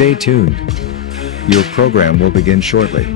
Stay tuned. Your program will begin shortly.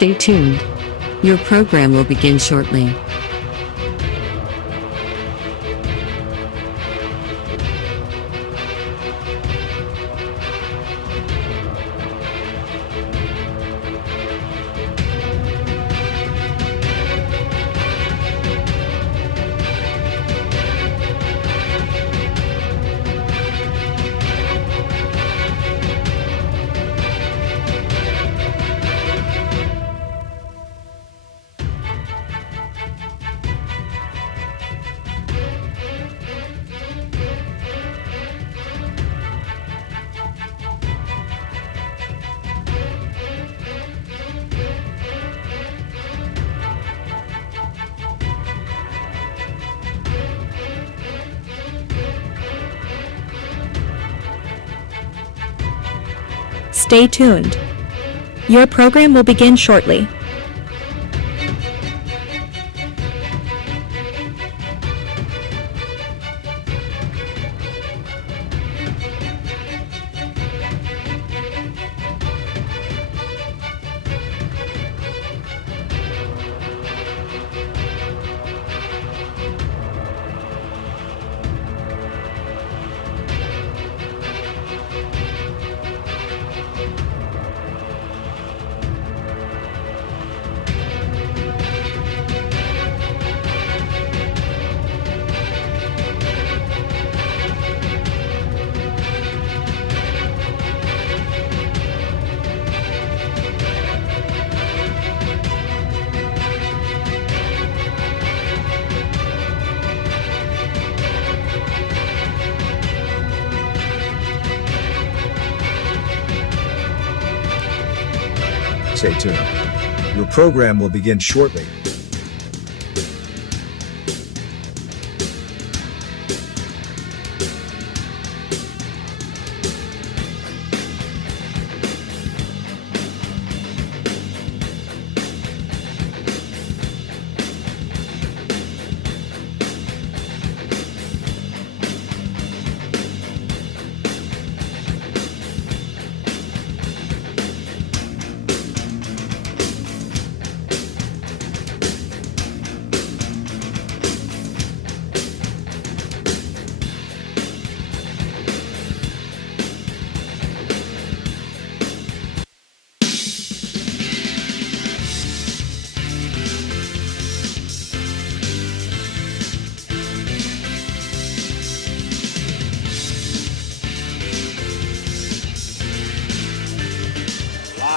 Stay tuned. Your program will begin shortly. Stay tuned. Your program will begin shortly. Stay tuned. Your program will begin shortly.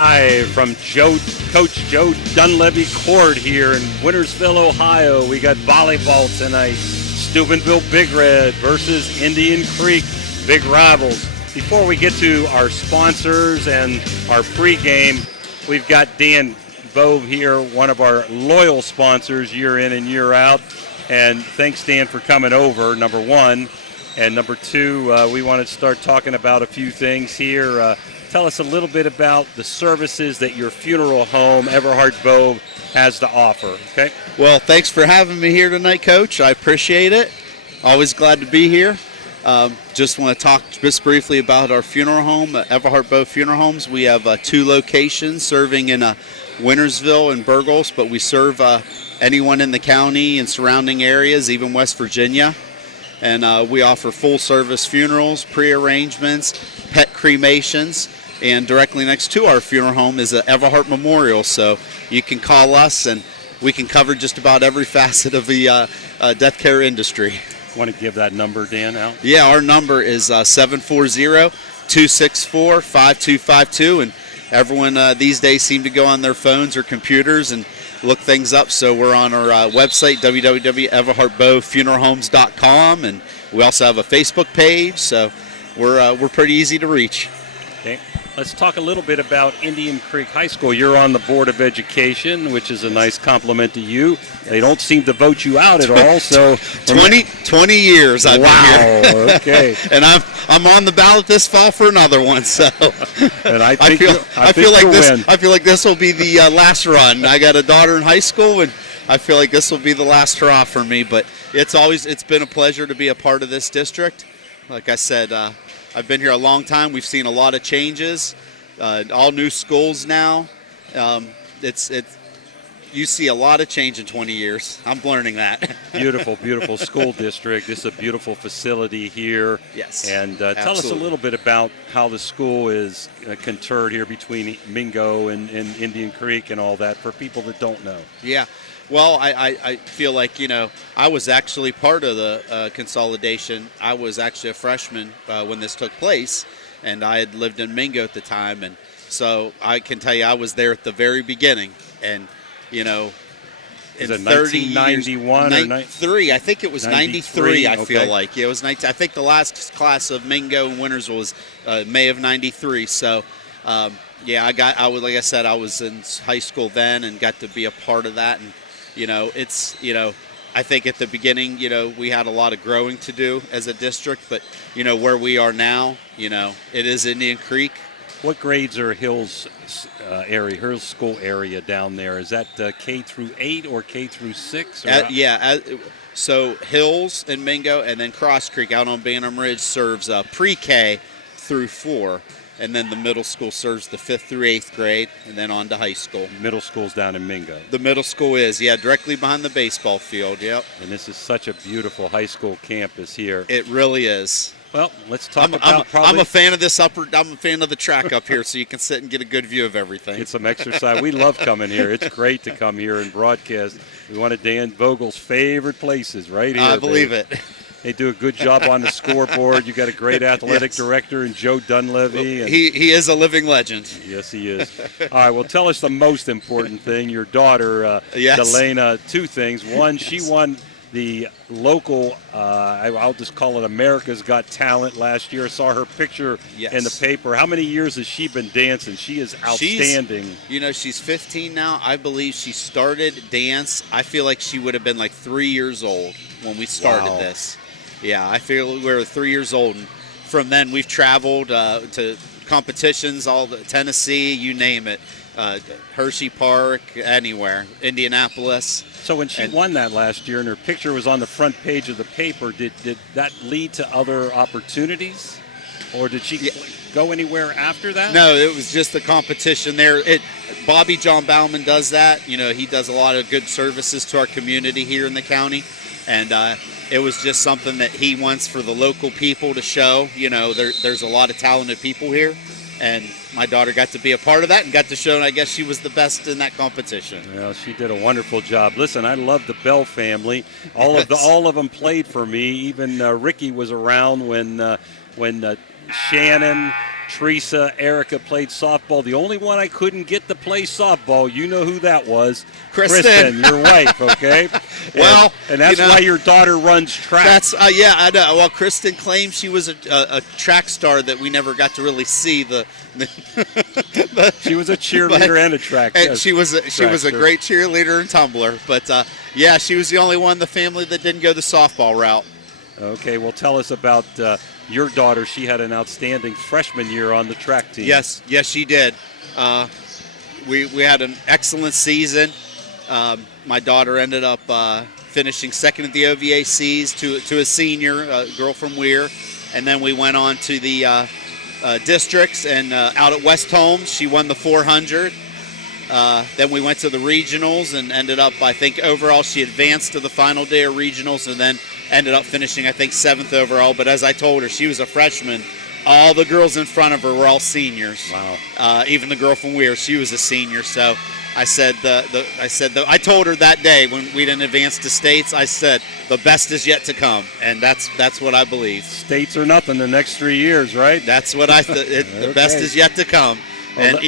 live from Coach Joe Dunleavy Court here in Wintersville, Ohio. We got volleyball tonight. Steubenville Big Red versus Indian Creek, big rivals. Before we get to our sponsors and our pregame, we've got Dan Bove here, one of our loyal sponsors year in and year out. And thanks, Dan, for coming over, number one. And number two, we want to start talking about a few things here. Tell us a little bit about the services that your funeral home, Everhart Bove, has to offer, okay? Well, thanks for having me here tonight, Coach. I appreciate it. Always glad to be here. Just want to talk just briefly about our funeral home, Everhart Bove Funeral Homes. We have 2 locations serving in Wintersville and Burgos, but we serve anyone in the county and surrounding areas, even West Virginia. And we offer full-service funerals, pre-arrangements, pet cremations, and directly next to our funeral home is an Everhart Memorial. So you can call us, and we can cover just about every facet of the death care industry. Want to give that number, Dan, out? Yeah, our number is 740-264-5252, and everyone these days seem to go on their phones or computers and look things up. So we're on our website, www.everhartbovefuneralhomes.com, and we also have a Facebook page, so we're pretty easy to reach. Okay. Let's talk a little bit about Indian Creek High School. You're on the Board of Education, which is a nice compliment to you. They don't seem to vote you out at all. So 20 years I've been here. Okay. And I'm on the ballot this fall for another one. So and I feel like this will be the last run. I got a daughter in high school, and I feel like this will be the last hurrah for me. But it's been a pleasure to be a part of this district. Like I said, I've been here a long time. We've seen a lot of changes, all new schools now. You see a lot of change in 20 years. I'm learning that. Beautiful, beautiful school district. This is a beautiful facility here. Yes. And tell us a little bit about how the school is conterred here between Mingo and Indian Creek and all that for people that don't know. Yeah. Well, I feel like, I was actually part of the consolidation. I was actually a freshman when this took place, and I had lived in Mingo at the time. And so I can tell you I was there at the very beginning. And, in 1991 or 93, I think it was 93, I feel like. Yeah, it was 19. I think the last class of Mingo and Wintersville was May of 93. So, like I said, I was in high school then and got to be a part of that. And, I think at the beginning, we had a lot of growing to do as a district, but, where we are now, it is Indian Creek. What grades are Hills school area down there? Is that K through 8 or K through 6? So Hills and Mingo, and then Cross Creek out on Bantam Ridge serves pre-K through 4. And then the middle school serves the 5th through 8th grade, and then on to high school. Middle school's down in Mingo. The middle school is, directly behind the baseball field, yep. And this is such a beautiful high school campus here. It really is. Well, let's talk I'm a fan of I'm a fan of the track up here, so you can sit and get a good view of everything. Get some exercise. We love coming here. It's great to come here and broadcast. We one of Dan Vogel's favorite places right here. I believe it. They do a good job on the scoreboard. You got a great athletic director in Joe Dunleavy. And he is a living legend. Yes, he is. All right, well, tell us the most important thing. Your daughter, Delana, 2 things. One, she won the local, I'll just call it America's Got Talent last year. I saw her picture in the paper. How many years has she been dancing? She is outstanding. She's 15 now. I believe she started dance. I feel like she would have been like 3 years old when we started this. Yeah, I feel we were 3 years old. And from then, we've traveled to competitions, all the Tennessee, you name it, Hershey Park, anywhere, Indianapolis. So when she won that last year and her picture was on the front page of the paper, did that lead to other opportunities? Or did she go anywhere after that? No, it was just the competition there. Bobby John Bauman does that. He does a lot of good services to our community here in the county. And it was just something that he wants for the local people to show. There's a lot of talented people here. And my daughter got to be a part of that and got to show, and I guess she was the best in that competition. Well, she did a wonderful job. Listen, I love the Bell family. All of them played for me. Even Ricky was around when Shannon Teresa, Erica played softball. The only one I couldn't get to play softball, you know who that was. Kristen, your wife, okay? Well, and that's why your daughter runs track. That's yeah, I know. Well, Kristen claims she was a track star that we never got to really see. She was a cheerleader and a track. And yes, she was a great cheerleader and tumbler. But yeah, she was the only one in the family that didn't go the softball route. Okay, well, tell us about your daughter. She had an outstanding freshman year on the track team. Yes, she did. We had an excellent season. My daughter ended up finishing second at the OVACs to a senior, girl from Weir. And then we went on to the districts, and out at West Holmes, she won the 400. Then we went to the regionals and ended up, I think, overall she advanced to the final day of regionals and then ended up finishing, I think, 7th overall. But as I told her, she was a freshman. All the girls in front of her were all seniors. Wow. Even the girl from Weir, she was a senior. So I said, I told her that day when we didn't advance to states, I said, the best is yet to come. And that's what I believe. States or nothing the next 3 years, right? That's what the best is yet to come. And,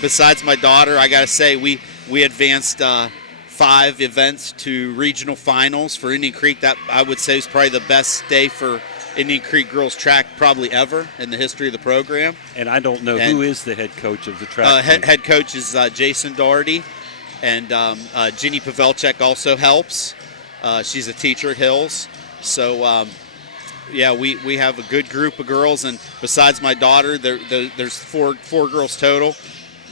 besides my daughter, I got to say, we advanced 5 events to regional finals for Indian Creek. That, I would say, is probably the best day for Indian Creek girls track probably ever in the history of the program. And I don't know who is the head coach of the track team. Head coach is Jason Doherty, and Ginny Pavelchek also helps. She's a teacher at Hills. So, yeah, we have a good group of girls, and besides my daughter, there's four girls total.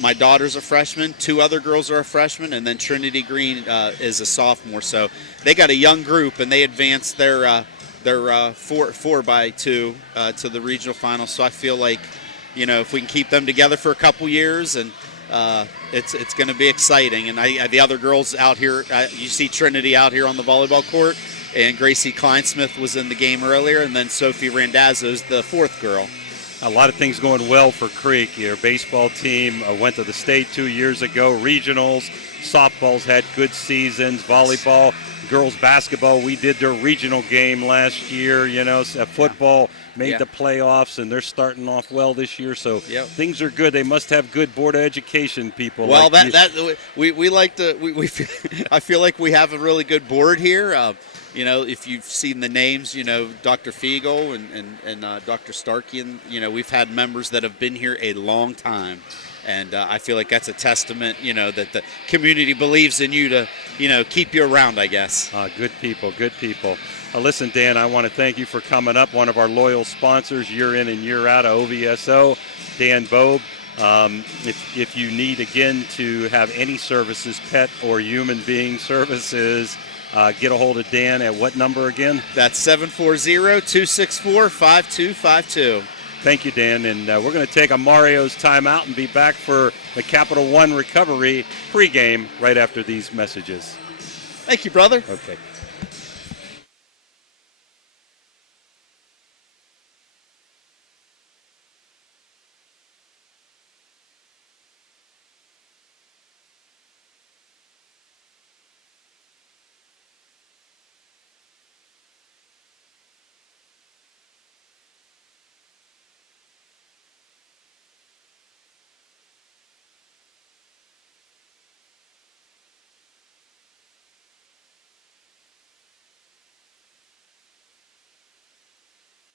My daughter's a freshman, 2 other girls are a freshman, and then Trinity Green is a sophomore. So they got a young group, and they advanced their 4x2 to the regional finals. So I feel like, if we can keep them together for a couple years, and it's going to be exciting. And the other girls out here, you see Trinity out here on the volleyball court. And Gracie Kleinsmith was in the game earlier, and then Sophie Randazzo's the 4th girl. A lot of things going well for Creek. Your baseball team went to the state 2 years ago, regionals. Softball's had good seasons. Volleyball, girls basketball, we did their regional game last year. Football made the playoffs, and they're starting off well this year. So things are good. They must have good Board of Education people. Well, we like to. I feel like we have a really good board here. If you've seen the names, Dr. Fiegel and Dr. Starkey, we've had members that have been here a long time. And I feel like that's a testament, that the community believes in you to, keep you around, I guess. Good people. Listen, Dan, I want to thank you for coming up. One of our loyal sponsors, year in and year out, OVSO, Dan Bobe. If you need, again, to have any services, pet or human being services, get a hold of Dan at what number again? That's 740-264-5252. Thank you, Dan. And we're going to take a Mario's timeout and be back for the Capital One Recovery pregame right after these messages. Thank you, brother. Okay.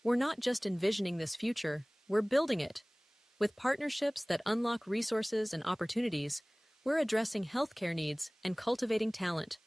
We're not just envisioning this future, we're building it. With partnerships that unlock resources and opportunities, we're addressing healthcare needs and cultivating talent.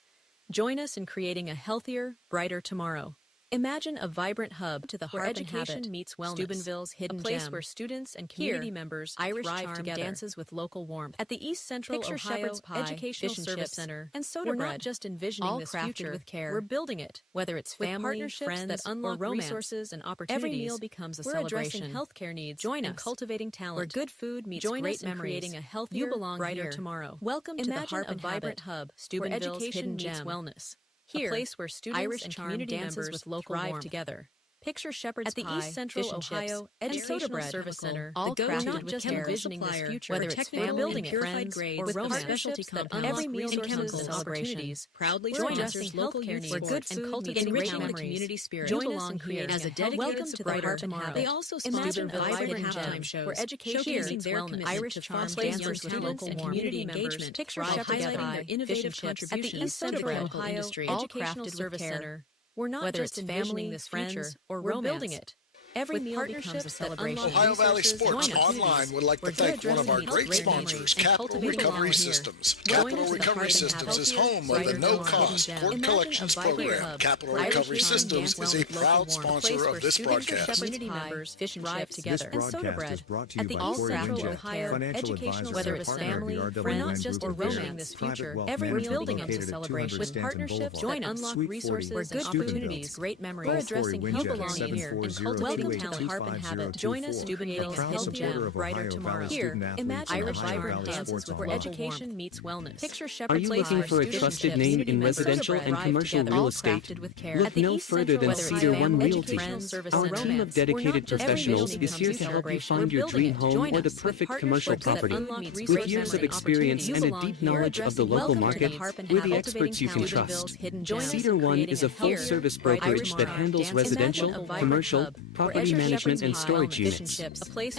Join us in creating a healthier, brighter tomorrow. Imagine a vibrant hub to the where heart education and habit, meets wellness. Steubenville's hidden A place gem. where students and community members Irish thrive charm together. dances with local warmth. At the East Central Picture Ohio shepherd's pie, Educational fish and Service chips, Center and soda we're bread. not just envisioning all this crafted future, with care. we're building it. Whether it's With family, partnerships friends, that unlock or romance, resources and opportunities, every meal becomes a we're celebration. addressing healthcare needs Join and us, cultivating talent. where good food meets Join great us in memories. creating a healthier, You belong brighter here. tomorrow. Welcome to the Imagine heart a and vibrant habit, hub, Steubenville's where education hidden meets gem. wellness. Here, A place where students Irish and charm community dances members with local thrive warmth. together. Picture shepherd's At the pie, East Central fish and Ohio chips, Educational Service Center, all the crafted not with just care. envisioning this Supplier, future, whether it's it's family family and purified friends, grades or with romance, specialty that compounds, unlock and resources chemicals and celebration. opportunities. Proudly We're sponsors addressing local healthcare youth needs sports and and cultivating enriching great the memories. community spirit. Join You us belong in here creating as a a dedicated welcome to the supporter Harp and tomorrow. Habit. They also Imagine sponsor a vibrant vibrant halftime gem shows, where education showcasing meets their wellness. commitment Irish to charm foster stands young for students talent and and community community members. engagement, Picture while shepherd's highlighting pie, their fish innovative and chips. At the contributions East to the Central local Ohio industry. Educational Crafted with Service care. Center. We're not Whether just it's envisioning family, this friends, future, or we're romance. building it. Every With meal becomes a partnerships that celebration. unlock Ohio Valley resources Sports and Online opportunities. would like to We're thank one of our addressing great great sponsors, memories and Capital cultivating Recovery belong here. Systems. Join Capital us in the Recovery Harp and Systems is Habit. home of the Brighter no-cost tomorrow. pork Imagine collections a vibrant program. hub Capital where Recovery Irish Systems charm is a dance well proud with local sponsor warmth. of this Place for broadcast. community members, fish and chips This together, and soda broadcast bread. is brought to At you the by East Corey Central Winjet, Ohio financial Educational advisor whether and it's partner of family, the RW we're not Land just Group of envisioning Care. this Private future. wealth Every management building becomes a located at celebration 200 with Stanton partnerships Boulevard. that unlock Suite 40, resources and Steubenville. opportunities. Great memories. Call We're addressing Corey who Winjet belong at here and 740-282-2504. welcome to the Harp and Habit. Join us, Steubenville's Proud healthy supporter gem, of brighter Ohio tomorrow. Valley Here, student athletes imagine and Irish Ohio vibrant Valley dances sports with where online. education meets wellness. Picture Are shepherd's you pie, looking for a fish and trusted chips, name in community members, residential soda and bread, commercial together, real all estate? crafted with care. Look At the no East further Central than Ohio Cedar One Realty. Educational Service Our Center. team of We're not dedicated just professionals envisioning is here this to help you future. find We're your building dream it. home Join or the us with perfect commercial partnerships that property. unlock With resources years of and experience and a opportunities. deep knowledge of the Addressing local welcome to the market, Harp and we're Habit. the experts you can Cultivating trust. hidden gems. Cedar One is a full-service brokerage that handles residential, commercial, property management, and storage units.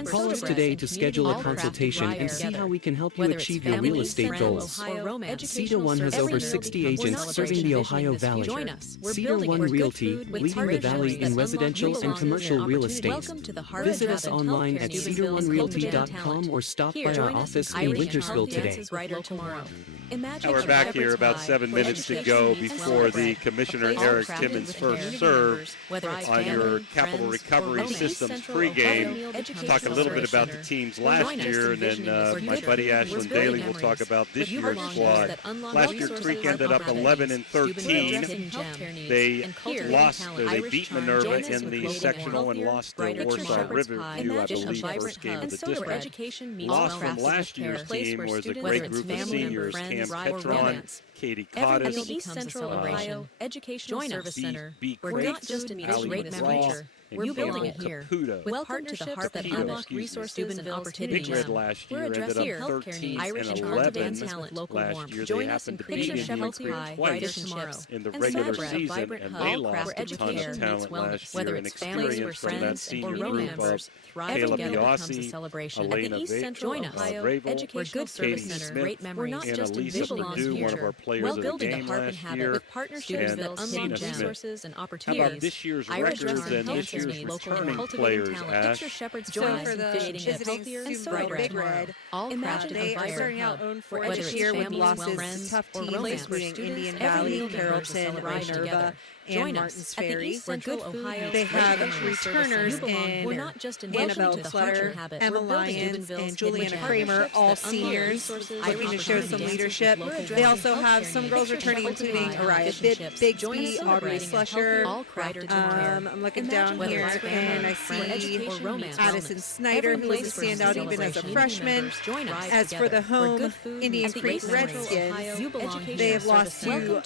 Call us today to schedule a consultation and see how we can help you achieve your real estate goals. Cedar One has over 60 agents serving the Ohio Valley. Cedar One Realty, leading the valley in residential and commercial real estate. Visit us online at cedaronerealty.com or stop by our office in Wintersville today. Now we're back here, about 7 minutes to go before the Commissioner Eric Timmons first serve on your Capital Recovery Systems pregame. Talk a little bit about the teams last year, and then my buddy Ashlyn Daly will talk about this year's squad. Last year, Creek ended up 11-13. They beat Minerva in the sectional and lost to Warsaw Riverview, I believe, first game of the district. Lost from last year's team was a great group of seniors, Cam Petron, Katie Cottis, Every East Central Ohio Educational Service Center. We're not just envisioning this future. We're building it here. With partnerships that unlock resources and opportunities. Big Red last year ended up 13-11 last year. They happened to beat Indian Creek twice in the regular season, and they lost a ton of talent last year and experience from that senior group of Caleb Biasi, Elena Ravel, Katie Smith, and Elisa Perdue, one of our players of the game last year, and Cena Smith. How about this year's records and this year's returning players, Ash? So for the visiting student Big Red, they are starting out 0-4 this year with losses to tough teams, including Indian Valley, Carrollton, Minerva, and Martins Ferry. They have returners in Annabelle Clutter, Emma Lyons, and Juliana Kramer, all seniors, looking to show some leadership. They also have some girls returning, including Araya Bigsby, Audrey Slusher. I'm looking down here, and I see Addison Snyder, who is a standout even as a freshman. As for the home Indian Creek Redskins, they have lost to,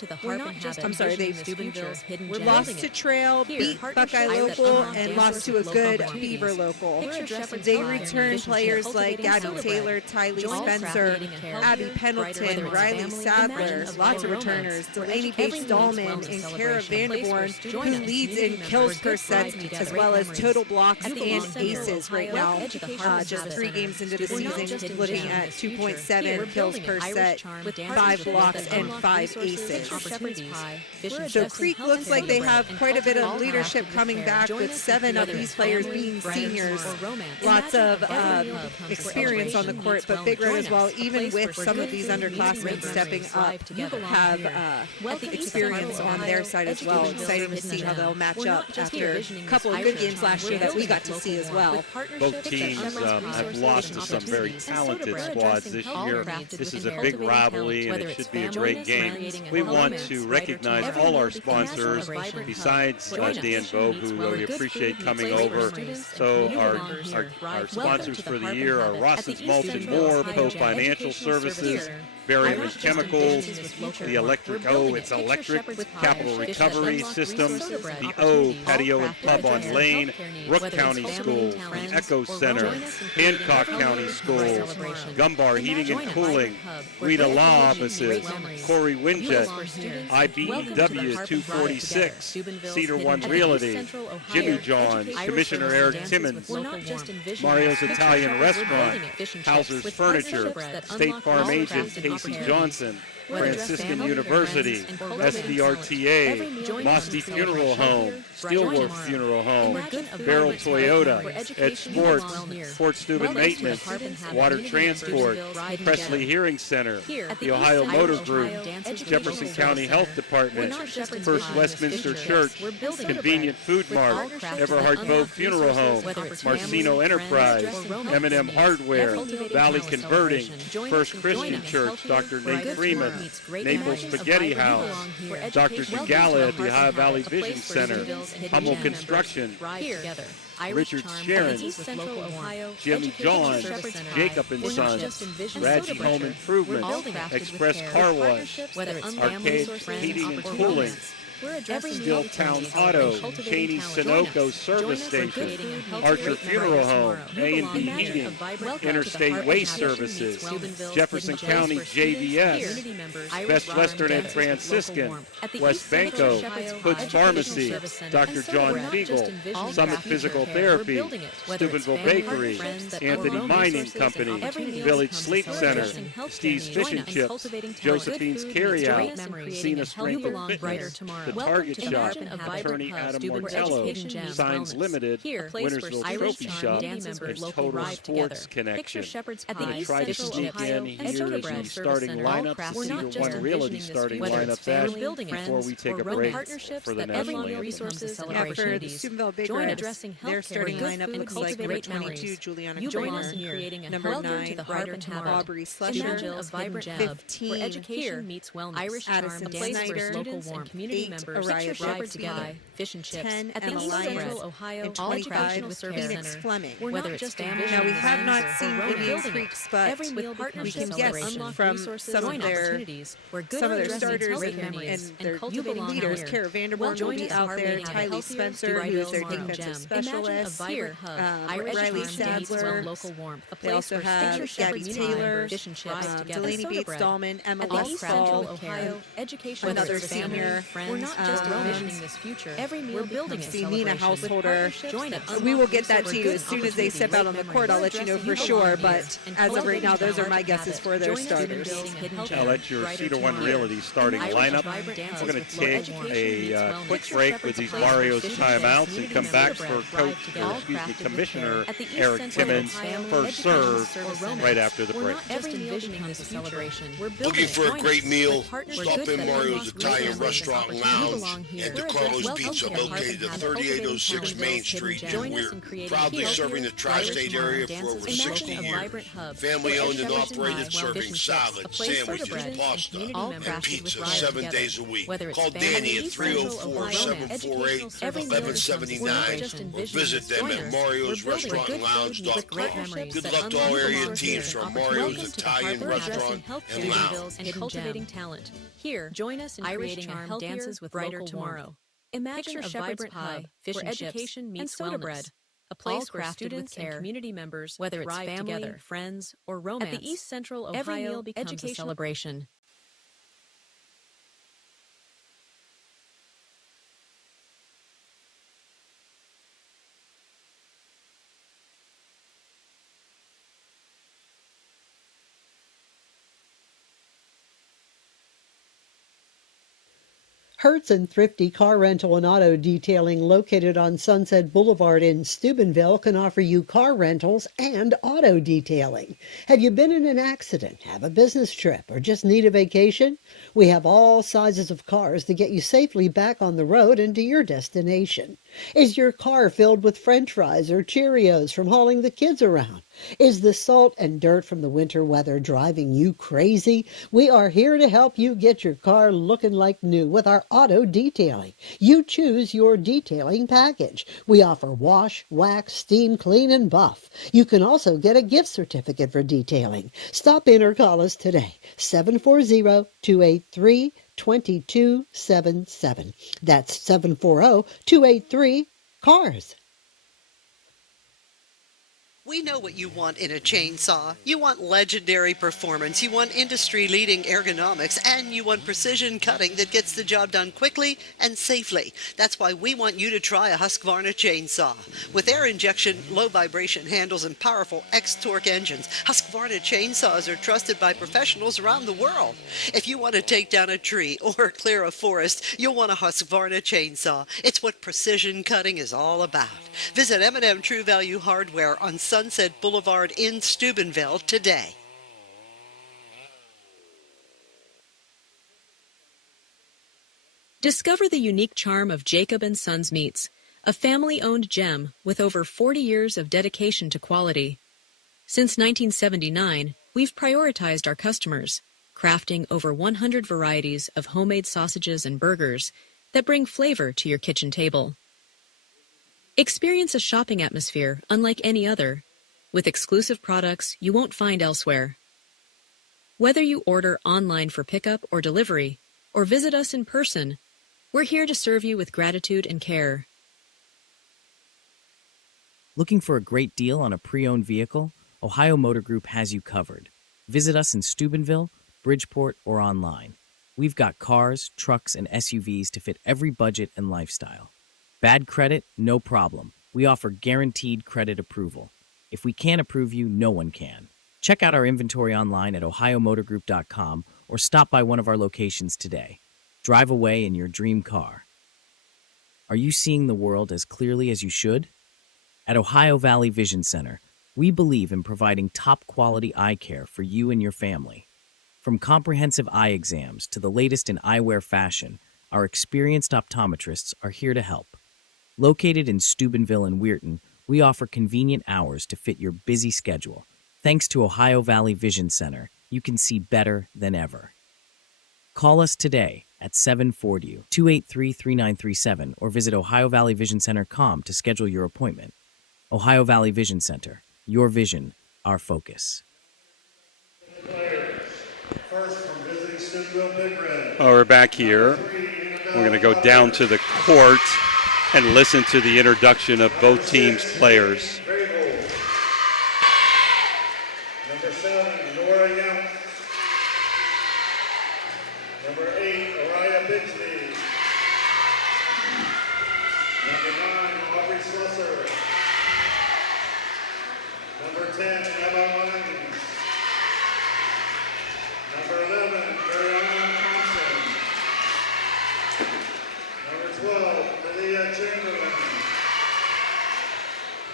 they've lost to Trail, beat Buckeye Local, and lost to a good Beaver Local. They return players like Gabby Taylor, Tylee Spencer, Abby Pendleton, Riley Sadler, lots of returners, Delaney Bates-Dahlman, and Kara Vanderborn, who leads in kills per set, as well as total blocks and aces right now. Just 3 games into the season, looking at 2.7 kills per set, 5 blocks, and 5 aces. So Creek looks like they have quite a bit of leadership coming back, with 7 of these players being seniors. Lots of experience on the court, but Big Red as well, even with some of these underclassmen stepping up, have experience on their side as well. Exciting to see how they'll match up after a couple of good games last year that we got to see as well. Both teams have lost to some very talented squads this year. This is a big rivalry, and it should be a great game. We want to recognize all our sponsors sponsors besides Dan Vogue, who we appreciate coming over. So our sponsors for the year are Ross's Mulch and More, Poe Financial Services, Berryman Chemicals, the Electric it's Electric Capital Recovery Systems, the O Patio and Pub on Lane, Rook County Schools, the Echo Center, Hancock County Schools, Gumbar Heating and Cooling, Rita Law Offices, Corey Winjet, IBEW 246, Cedar One Realty, Jimmy John's, Commissioner Eric Timmons, Mario's Italian Restaurant, Hauser's Furniture, State Farm Agent Casey Johnson, Franciscan University, SDRTA, Mosty Funeral Home, Steelworth Funeral Home, Barrel Toyota, Ed Sports, Fort Steuben Maintenance, Water Transport, Presley Hearing Center, the Ohio Motor Group, Jefferson County Health Department, First Westminster Church, Convenient Food Mart, Everhart Vogue Funeral Home, Marcino Enterprise, M&M Hardware, Valley Converting, First Christian Church, Dr. Nate Freeman, Naples Spaghetti House, Dr. Dugala at the Ohio Valley Vision Center, Hummel Construction, Richard Sharon, Jimmy John, Jacob and Sons, Radji Home Improvement, Express Car Wash, Arcade Heating and Cooling, Stilltown Auto, Cheney Sunoco Service Station, Archer Funeral Home, A&B Heating, Interstate Waste Services, Jefferson County JVS, Best Western and Franciscan, West Banco, Hood's Pharmacy, Dr. John Fiegel, Summit Physical Therapy, Steubenville Bakery, Anthony Mining Company, Village Sleep Center, Steve's Fish and Chips, Josephine's Carryout, Cena Strength and Fitness, The Target Shop, Attorney Adam Martello, Signs Limited, Wintersville Trophy Shop, and Total Sports Connection. I try to sneak in here the starting lineups, the Cedar One Realty starting lineups, Ash, before we take a break for the national anthem. Yeah, for the Steubenville Big Reds, their starting lineup looks like number 22, Juliana Joyner, number 9, Aubrey Slusher, 15, Addison Snyder, 8, Araya Bradford, Fish and Chips, 10, at the Emma East Lyons, Central Ohio, and 25, Phoenix Fleming. Now, we have not seen Indian Creeks, but we can guess from some of their starters and their leaders. Kara Vanderborn will be out there, Tylee Spencer, who is their defensive specialist, Riley Sadler. They also have Gabby Taylor, Delaney Bates-Dahlman, Emily Stahl, another senior. We're not just envisioning this future. Every meal building it. Nina Householder. We will get that to you as soon as they step out on the court. I'll let you know for sure. But as of right now, those are my guesses for their starters. I'll let your Cedar One Realty starting lineup. We're going to take a quick break with these Mario's timeouts and come back for Commissioner Eric Timmons' first serve right after the break. Looking for a great meal? Stop in Mario's Italian Restaurant Lounge and DeCarlo's Pizza, located at 3806 Main Street, and we're proudly serving the tri-state area for over 60 years. Family-owned and operated, serving salad, sandwiches, pasta, and pizza 7 days a week. Call Danny at 304-748-1179 or visit them at mariosrestaurantlounge.com. Good luck to all area teams from Mario's Italian Restaurant and Lounge. And cultivating talent. Here, join us in creating a healthier, dances with brighter tomorrow. Imagine a vibrant hub where education meets soda bread. A place where students and community members, whether it's family, together, friends, or romance, at the East Central Ohio, every meal becomes a celebration. Hertz and Thrifty Car Rental and Auto Detailing, located on Sunset Boulevard in Steubenville, can offer you car rentals and auto detailing. Have you been in an accident, have a business trip, or just need a vacation? We have all sizes of cars to get you safely back on the road and to your destination. Is your car filled with French fries or Cheerios from hauling the kids around? Is the salt and dirt from the winter weather driving you crazy? We are here to help you get your car looking like new with our auto detailing. You choose your detailing package. We offer wash, wax, steam, clean, and buff. You can also get a gift certificate for detailing. Stop in or call us today, 740-283-2277. That's 740-283-CARS. We know what you want in a chainsaw. You want legendary performance, you want industry-leading ergonomics, and you want precision cutting that gets the job done quickly and safely. That's why we want you to try a Husqvarna chainsaw. With air injection, low vibration handles, and powerful X-Torque engines, Husqvarna chainsaws are trusted by professionals around the world. If you want to take down a tree or clear a forest, you'll want a Husqvarna chainsaw. It's what precision cutting is all about. Visit M&M True Value Hardware on Sunset Boulevard in Steubenville today. Discover the unique charm of Jacob & Sons Meats, a family-owned gem with over 40 years of dedication to quality. Since 1979, we've prioritized our customers, crafting over 100 varieties of homemade sausages and burgers that bring flavor to your kitchen table. Experience a shopping atmosphere unlike any other, with exclusive products you won't find elsewhere. Whether you order online for pickup or delivery, or visit us in person, we're here to serve you with gratitude and care. Looking for a great deal on a pre-owned vehicle? Ohio Motor Group has you covered. Visit us in Steubenville, Bridgeport, or online. We've got cars, trucks, and SUVs to fit every budget and lifestyle. Bad credit? No problem. We offer guaranteed credit approval. If we can't approve you, no one can. Check out our inventory online at ohiomotorgroup.com or stop by one of our locations today. Drive away in your dream car. Are you seeing the world as clearly as you should? At Ohio Valley Vision Center, we believe in providing top-quality eye care for you and your family. From comprehensive eye exams to the latest in eyewear fashion, our experienced optometrists are here to help. Located in Steubenville and Weirton, we offer convenient hours to fit your busy schedule. Thanks to Ohio Valley Vision Center, you can see better than ever. Call us today at 740-283-3937 or visit ohiovalleyvisioncenter.com to schedule your appointment. Ohio Valley Vision Center, your vision, our focus. Oh, we're back here. We're going to go down to the court and listen to the introduction of both teams' players. Number 7, Nora Young. Number 8, Araya Bixby. Number 9, Aubrey Slusser. Number 10, Emma Mullins. Number 11, Mariana Thompson. Number 12, Leah Chamberlain.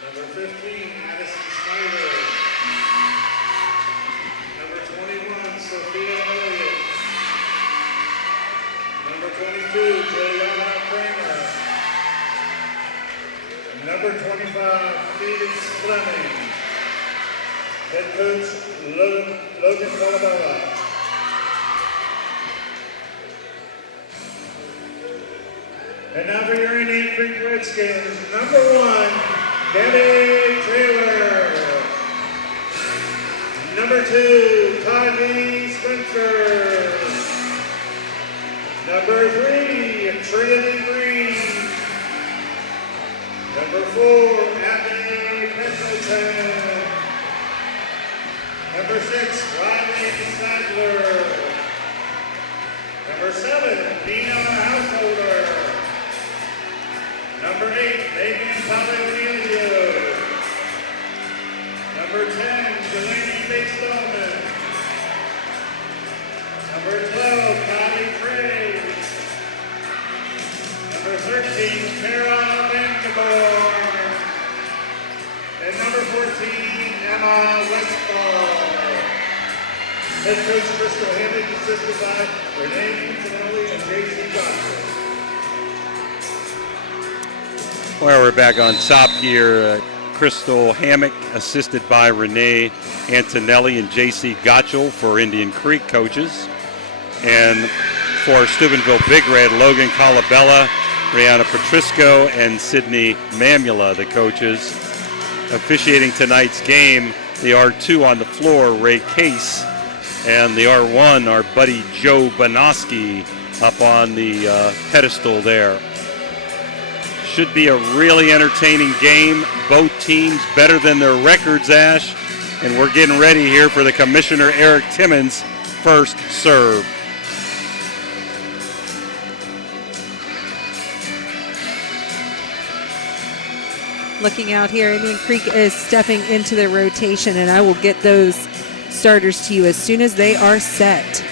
Number 15, Addison Snyder. Number 21, Sophia Elliott. Number 22, Juliana Kramer. Number 25, Felix Fleming. Head coach, Logan Colabella. And now for your Indian Creek Redskins, number 1, Debbie Taylor. Number 2, Kylie Spencer. Number 3, Trinity Green. Number 4, Abby Pendleton. Number 6, Riley Sadler. Number 7, Dina Householder. Number 8, Megan Palavilio. Number 10, Delaney Big-Stallman. Number 12, Kylie Trey. Number 13, Kara Vanderborn. And number 14, Emma Westfall. Head coach Crystal Hammond, assisted by Renee Antonelli and J.C. Johnson. Well, we're back on top here. Crystal Hammock, assisted by Renee Antonelli and J.C. Gotchel for Indian Creek coaches. And for Steubenville Big Red, Logan Colabella, Brianna Patrisco, and Sydney Mamula, the coaches. Officiating tonight's game, the R2 on the floor, Ray Case, and the R1, our buddy Joe Banoski, up on the pedestal there. Should be a really entertaining game. Both teams better than their records, Ash. And we're getting ready here for the Commissioner Eric Timmons' first serve. Looking out here, Indian Creek is stepping into their rotation, and I will get those starters to you as soon as they are set.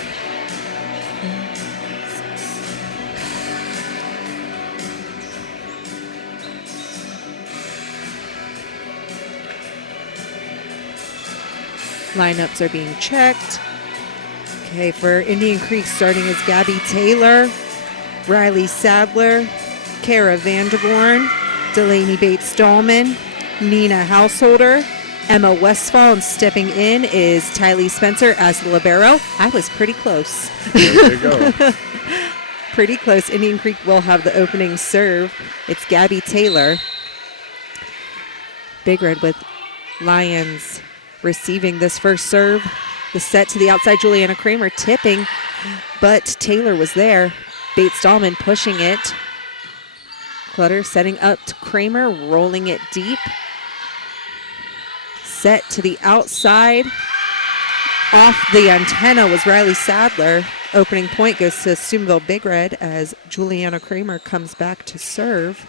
Lineups are being checked. Okay, for Indian Creek, starting is Gabby Taylor, Riley Sadler, Kara Vanderborn, Delaney Bates-Dahlman, Nina Householder, Emma Westfall, and stepping in is Tylee Spencer as the libero. I was pretty close. There you go. Pretty close. Indian Creek will have the opening serve. It's Gabby Taylor. Big Red with Lions receiving this first serve. The set to the outside, Juliana Kramer tipping, but Taylor was there. Bates-Dahlman pushing it. Clutter setting up to Kramer, rolling it deep. Set to the outside. Off the antenna was Riley Sadler. Opening point goes to Steubenville Big Red as Juliana Kramer comes back to serve.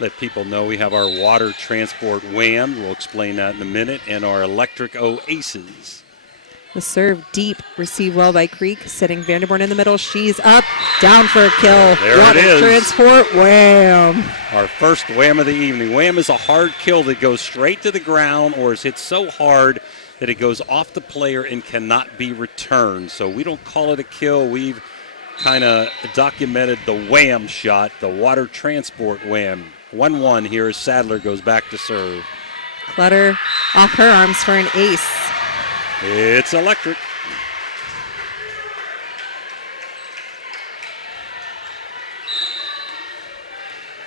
Let people know we have our water transport WHAM. We'll explain that in a minute. And our electric Oasis. The serve deep, received well by Creek, setting Vanderborn in the middle. She's up, down for a kill. There Water it is. Transport, wham. Our first wham of the evening. Wham is a hard kill that goes straight to the ground or is hit so hard that it goes off the player and cannot be returned. So we don't call it a kill. We've kind of documented the wham shot, the water transport wham. 1-1 here as Sadler goes back to serve. Clutter off her arms for an ace. It's electric.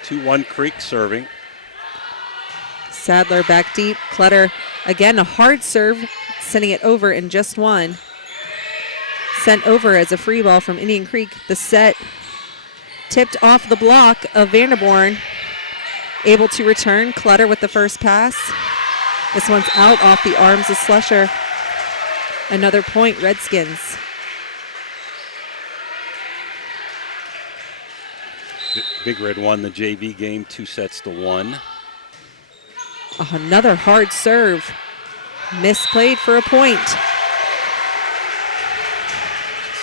Two-one Creek serving. Sadler back deep. Clutter again, a hard serve, sending it over in just one. Sent over as a free ball from Indian Creek. The set tipped off the block of Vanderborn. Able to return. Clutter with the first pass. This one's out off the arms of Slusher. Another point, Redskins. Big Red won the JV game 2-1. Another hard serve. Misplayed for a point.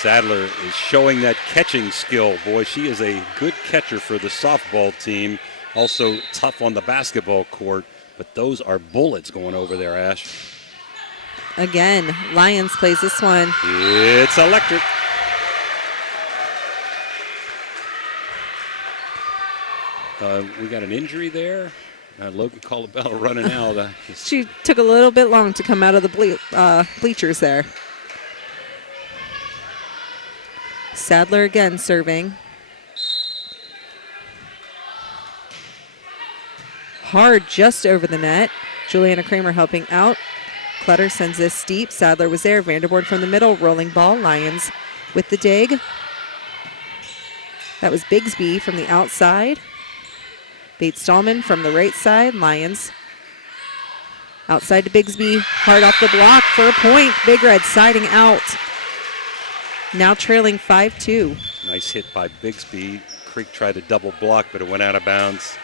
Sadler is showing that catching skill. Boy, she is a good catcher for the softball team. Also tough on the basketball court. But those are bullets going over there, Ash. Again, Lions plays this one. It's electric. We got an injury there. Logan Colabella running out. She took a little bit long to come out of the bleachers there. Sadler again serving. Hard just over the net. Juliana Kramer helping out. Clutter sends this deep. Sadler was there. Vanderborn from the middle. Rolling ball. Lions with the dig. That was Bigsby from the outside. Bates-Dahlman from the right side. Lions outside to Bigsby. Hard off the block for a point. Big Red siding out. Now trailing 5-2. Nice hit by Bigsby. Creek tried to double block, but it went out of bounds.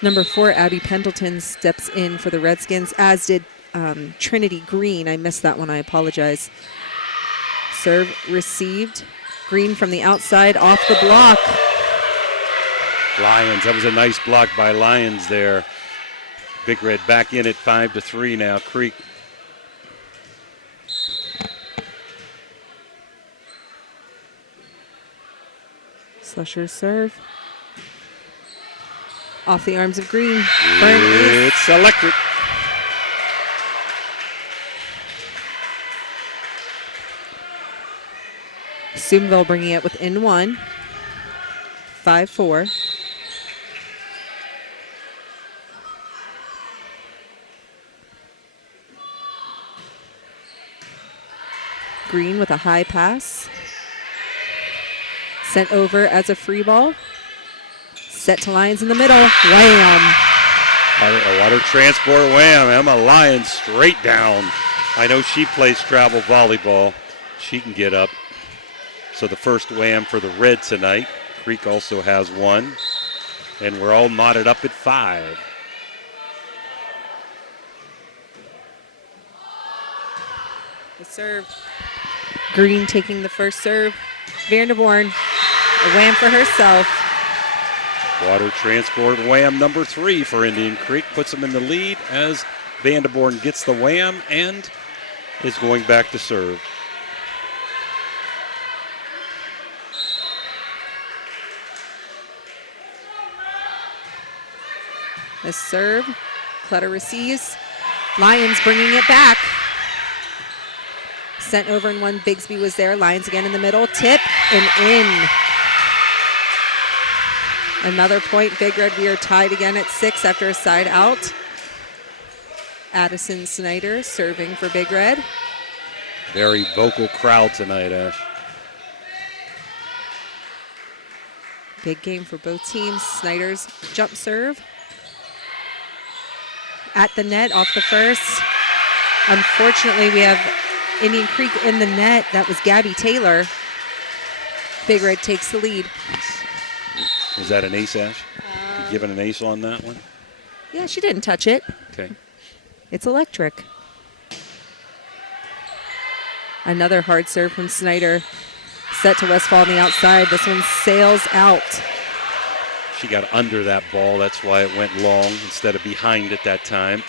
Number 4, Abby Pendleton steps in for the Redskins, as did Trinity Green. I missed that one. I apologize. Serve received. Green from the outside, off the block. Lions, that was a nice block by Lions there. Big Red back in at 5-3 now. Creek. Slusher's serve. Off the arms of Green. For an ace. It's electric. Steubenville bringing it within one. 5-4. Green with a high pass. Sent over as a free ball. Set to Lyons in the middle. Wham! A water transport wham. Emma Lyons straight down. I know she plays travel volleyball. She can get up. So the first wham for the Red tonight. Creek also has one. And we're all knotted up at 5. The serve. Green taking the first serve. Vanderborn, a wham for herself. Water transport wham number 3 for Indian Creek. Puts them in the lead as Vanderborn gets the wham and is going back to serve. The serve. Clutter receives. Lyons bringing it back. Sent over in one. Bigsby was there. Lyons again in the middle. Tip and in. Another point. Big Red, we are tied again at 6 after a side out. Addison Snyder serving for Big Red. Very vocal crowd tonight, Ash. Big game for both teams. Snyder's jump serve. At the net, off the first. Unfortunately, we have Indian Creek in the net. That was Gabby Taylor. Big Red takes the lead. Was that an ace, Ash? You given an ace on that one? Yeah, she didn't touch it. Okay. It's electric. Another hard serve from Snyder. Set to Westfall on the outside. This one sails out. She got under that ball. That's why it went long instead of behind at that time.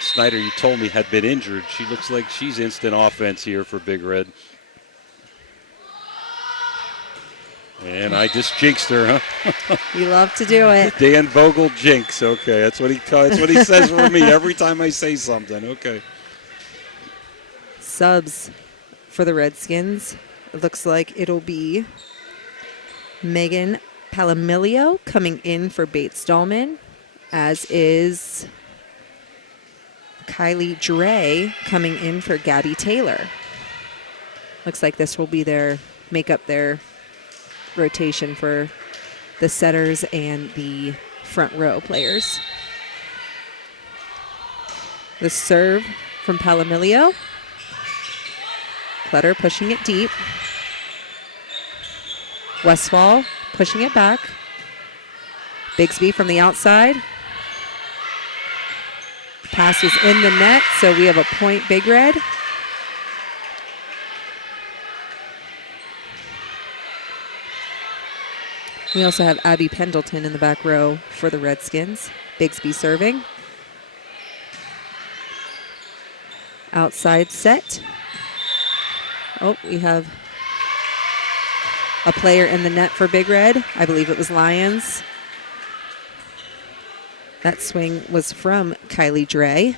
Snyder, you told me, had been injured. She looks like she's instant offense here for Big Red. And I just jinxed her, huh? You love to do it. Dan Vogel jinx. Okay, that's what he says for me every time I say something. Okay. Subs for the Redskins. It looks like it'll be Megan Palamilio coming in for Bates Dahlman, as is Kylie Dre coming in for Gabby Taylor. Looks like this will be make up their rotation for the setters and the front row players. The serve from Palamilio. Clutter pushing it deep. Westfall pushing it back. Bigsby from the outside. Pass was in the net, so we have a point, Big Red. We also have Abby Pendleton in the back row for the Redskins. Bigsby serving. Outside set. Oh, we have a player in the net for Big Red. I believe it was Lyons. That swing was from Kylie Dre.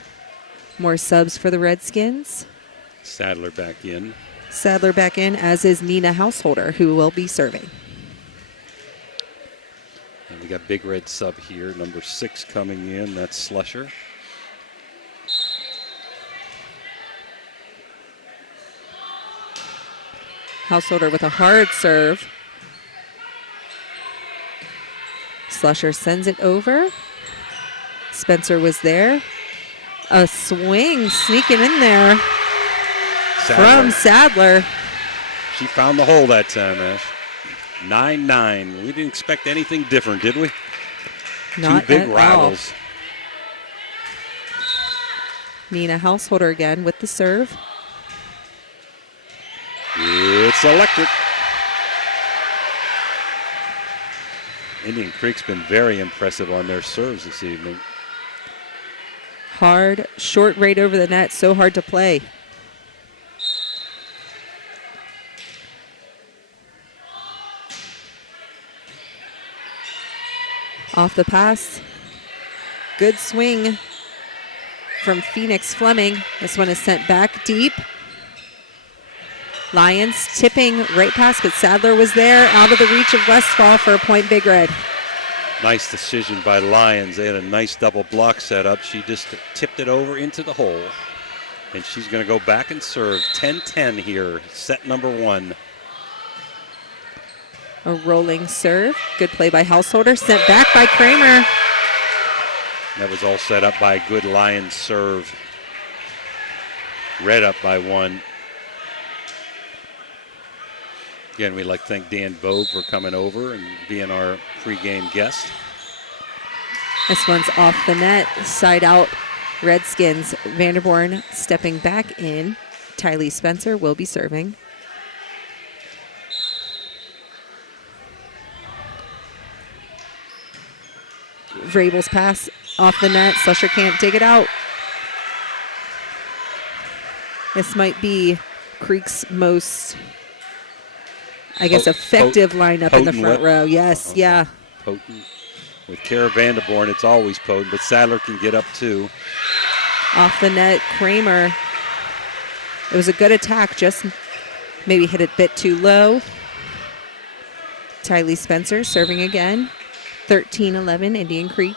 More subs for the Redskins. Sadler back in. Sadler back in, as is Nina Householder, who will be serving. And we got Big Red sub here, number 6 coming in. That's Slusher. Householder with a hard serve. Slusher sends it over. Spencer was there. A swing sneaking in there from Sadler. She found the hole that time, Ash. 9-9. We didn't expect anything different, did we? Not Two big at rivals. all. Nina Householder again with the serve. It's electric. Indian Creek's been very impressive on their serves this evening. Hard, short right over the net, so hard to play. Off the pass. Good swing from Phoenix Fleming. This one is sent back deep. Lions tipping right past, but Sadler was there, out of the reach of Westfall for a point, Big Red. Nice decision by Lions. They had a nice double block set up. She just tipped it over into the hole. And she's going to go back and serve. 10-10 here, set number 1. A rolling serve. Good play by Householder. Sent back by Kramer. That was all set up by a good Lions serve. Red up by 1. Again, we'd like to thank Dan Vogue for coming over and being our pregame guest. This one's off the net. Side out. Redskins. Vanderborn stepping back in. Tylee Spencer will be serving. Vrabel's pass off the net. Slusher can't dig it out. This might be Creek's most, I guess, effective lineup in the front row. Yes, yeah. Potent. With Kara Vanderborn, it's always potent, but Sadler can get up too. Off the net, Kramer. It was a good attack, just maybe hit it a bit too low. Tylee Spencer serving again. 13-11, Indian Creek.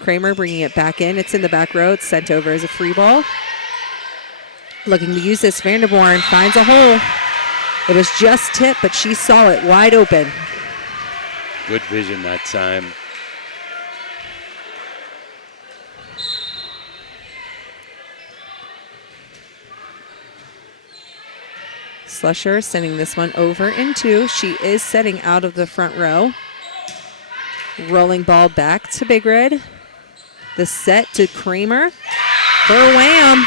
Kramer bringing it back in. It's in the back row. It's sent over as a free ball. Looking to use this. Vanderborn finds a hole. It was just tipped, but she saw it wide open. Good vision that time. Slusher sending this one over into. She is setting out of the front row. Rolling ball back to Big Red. The set to Kramer for a wham.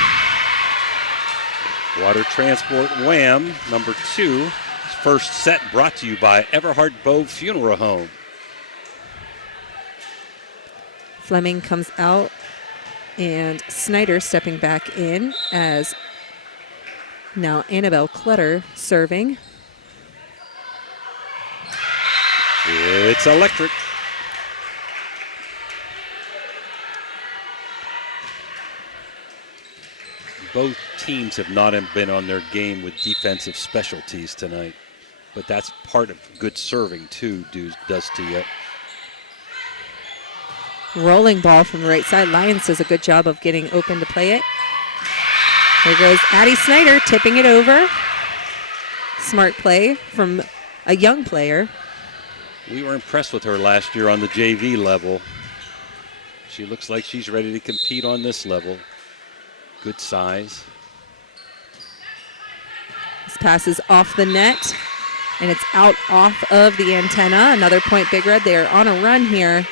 Water Transport Wham, number 2. First set brought to you by Everhart Bow Funeral Home. Fleming comes out and Snyder stepping back in as now Annabelle Clutter serving. It's electric. Both teams have not been on their game with defensive specialties tonight, but that's part of good serving too, does to you. Rolling ball from the right side. Lyons does a good job of getting open to play it. There goes Addie Snyder tipping it over. Smart play from a young player. We were impressed with her last year on the JV level. She looks like she's ready to compete on this level. Good size. This pass is off the net, and it's out off of the antenna. Another point, Big Red. They are on a run here.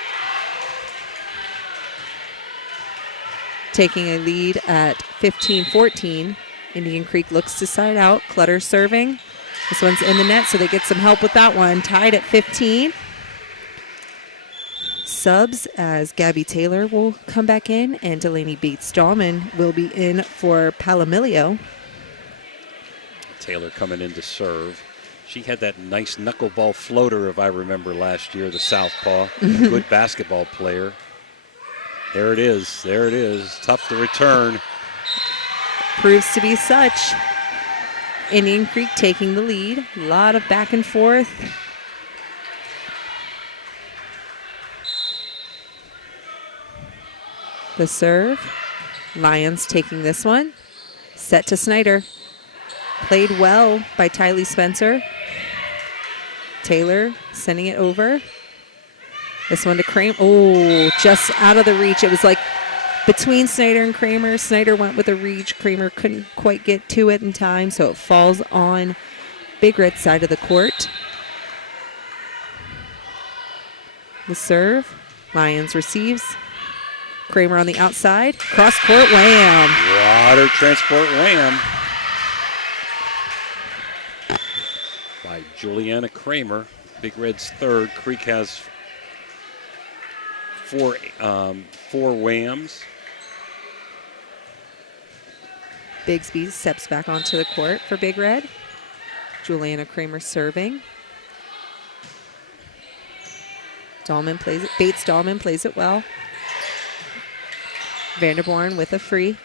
Taking a lead at 15-14. Indian Creek looks to side out. Clutter serving. This one's in the net, so they get some help with that one. Tied at 15. Subs as Gabby Taylor will come back in, and Delaney Bates-Dahlman will be in for Palomilio. Taylor coming in to serve. She had that nice knuckleball floater, if I remember last year, the southpaw. Good basketball player. There it is. There it is. Tough to return. Proves to be such. Indian Creek taking the lead. A lot of back and forth. The serve. Lions taking this one. Set to Snyder. Played well by Tylee Spencer. Taylor sending it over. This one to Kramer. Oh, just out of the reach. It was like between Snyder and Kramer. Snyder went with a reach. Kramer couldn't quite get to it in time, so it falls on Big Red's side of the court. The serve. Lions receives. Kramer on the outside. Cross court wham. Water Transport Wham by Juliana Kramer. Big Red's third. Creek has four whams. Bigsby steps back onto the court for Big Red. Juliana Kramer serving. Dahlman plays it. Bates Dahlman plays it well. Vanderborn with a free.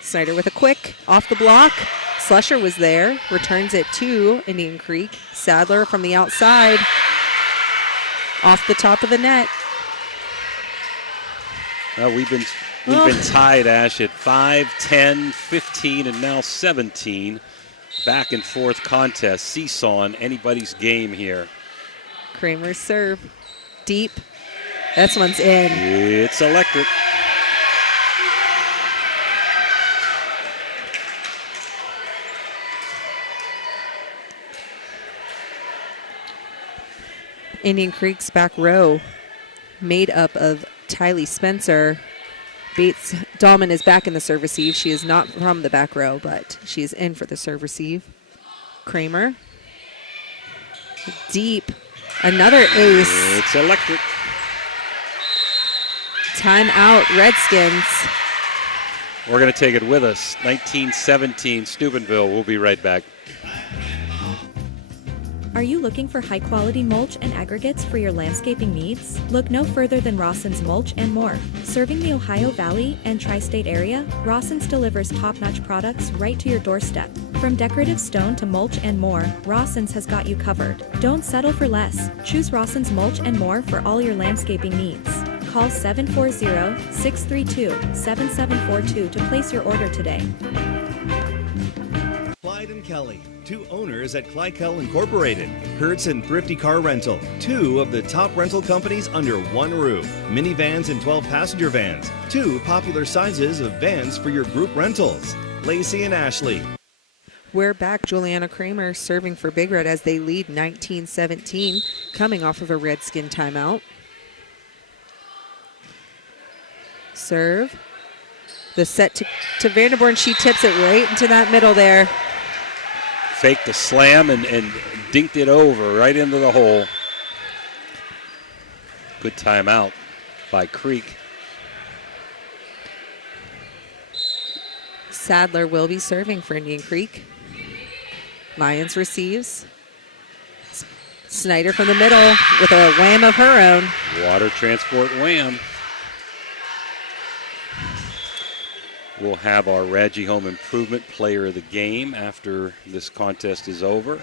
Snyder with a quick. Off the block. Slusher was there. Returns it to Indian Creek. Sadler from the outside. Off the top of the net. We've been tied, Ash, at 5, 10, 15, and now 17. Back and forth contest. Seesawing anybody's game here. Kramer's serve. Deep. This one's in. It's electric. Indian Creek's back row made up of Tylee Spencer. Bates Dahlman is back in the serve receive. She is not from the back row, but she is in for the serve receive. Kramer. Deep. Another ace. It's electric. Timeout, Redskins. We're going to take it with us. 1917 Steubenville. We'll be right back. Are you looking for high-quality mulch and aggregates for your landscaping needs? Look no further than Rawson's Mulch and More. Serving the Ohio Valley and Tri-State area, Rawson's delivers top-notch products right to your doorstep. From decorative stone to mulch and more, Rawson's has got you covered. Don't settle for less. Choose Rawson's Mulch and More for all your landscaping needs. Call 740-632-7742 to place your order today. Clyde and Kelly, two owners at Clykel Incorporated. Kurtz and Thrifty Car Rental, two of the top rental companies under one roof. Minivans and 12-passenger vans, two popular sizes of vans for your group rentals. Lacey and Ashley. We're back. Juliana Kramer serving for Big Red as they lead 19-17, coming off of a Redskin timeout. Serve. The set to Vanderborn. She tips it right into that middle there. Faked the slam and dinked it over right into the hole. Good timeout by Creek. Sadler will be serving for Indian Creek. Lyons receives. Snyder from the middle with a wham of her own. Water transport wham. We'll have our Radji Home Improvement Player of the Game after this contest is over,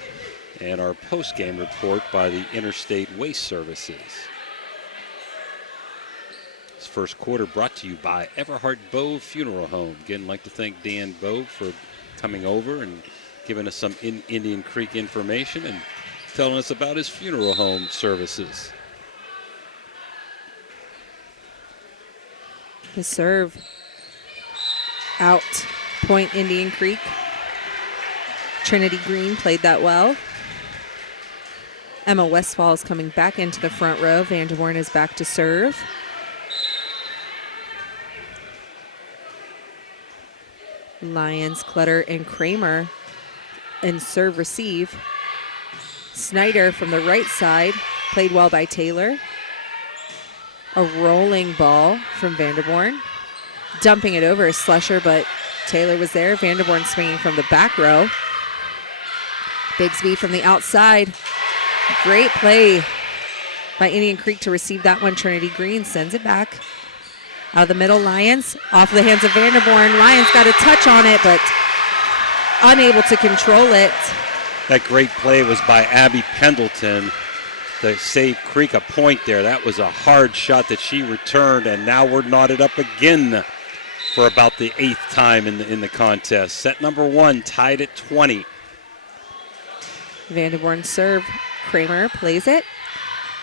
and our post-game report by the Interstate Waste Services. This first quarter brought to you by Everhart Bove Funeral Home. Again, I'd like to thank Dan Bove for coming over and giving us some Indian Creek information and telling us about his funeral home services. The serve. Out, point Indian Creek. Trinity Green played that well. Emma Westfall is coming back into the front row. Vanderborn is back to serve. Lyons, Clutter, and Kramer in serve receive. Snyder from the right side, played well by Taylor. A rolling ball from Vanderborn. Dumping it over is Slusher, but Taylor was there. Vanderborn swinging from the back row. Bigsby from the outside. Great play by Indian Creek to receive that one. Trinity Green sends it back. Out of the middle, Lyons. Off the hands of Vanderborn. Lyons got a touch on it, but unable to control it. That great play was by Abby Pendleton to save Creek a point there. That was a hard shot that she returned, and now we're knotted up again for about the 8th time in the contest. Set number 1 tied at 20. Vanderborn serve. Kramer plays it.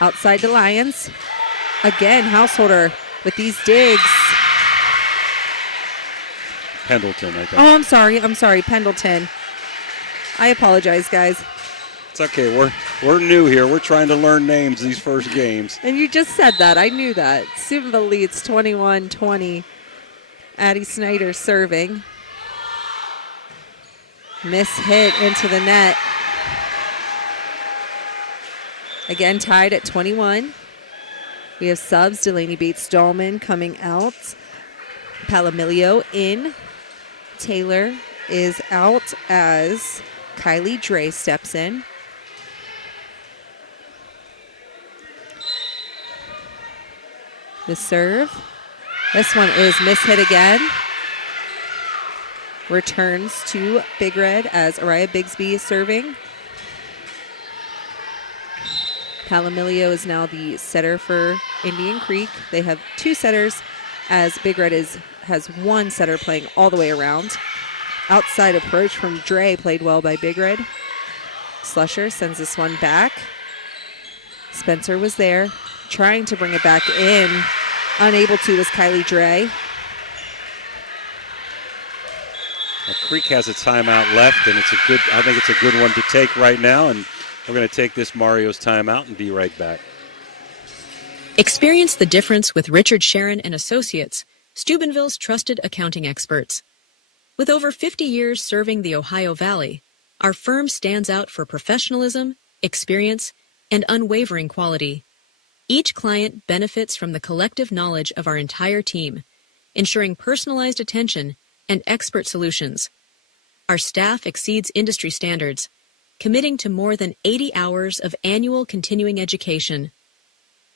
Outside to Lyons. Again, Householder with these digs. Pendleton, I think. Oh, I'm sorry, Pendleton. I apologize, guys. It's okay. We're new here. We're trying to learn names these first games. And you just said that. I knew that. Steubenville leads 21-20. Addie Snyder serving. Miss hit into the net. Again, tied at 21. We have subs. Delaney Bates-Dahlman coming out. Palomilio in. Taylor is out as Kylie Dre steps in. The serve. This one is mishit again. Returns to Big Red as Araya Bigsby is serving. Palamilio is now the setter for Indian Creek. They have 2 setters as Big Red has 1 setter playing all the way around. Outside approach from Dre played well by Big Red. Slusher sends this one back. Spencer was there trying to bring it back in. Unable to was Kylie Dre. Well, Creek has a timeout left, and I think it's a good one to take right now, and we're going to take this Mario's timeout and be right back. Experience the difference with Richard Sharon and Associates, Steubenville's trusted accounting experts. With over 50 years serving the Ohio Valley, our firm stands out for professionalism, experience, and unwavering quality. Each client benefits from the collective knowledge of our entire team, ensuring personalized attention and expert solutions. Our staff exceeds industry standards, committing to more than 80 hours of annual continuing education.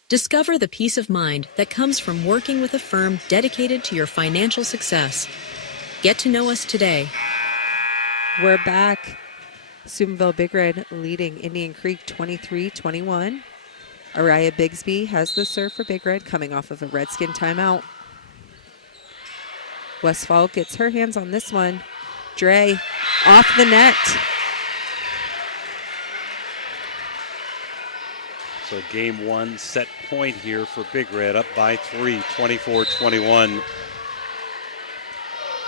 Discover the peace of mind that comes from working with a firm dedicated to your financial success. Get to know us today. We're back. Steubenville Big Red leading Indian Creek 23-21. Araya Bigsby has the serve for Big Red coming off of a Redskin timeout. Westfall gets her hands on this one. Dre off the net. So game 1 set point here for Big Red, up by 3, 24-21.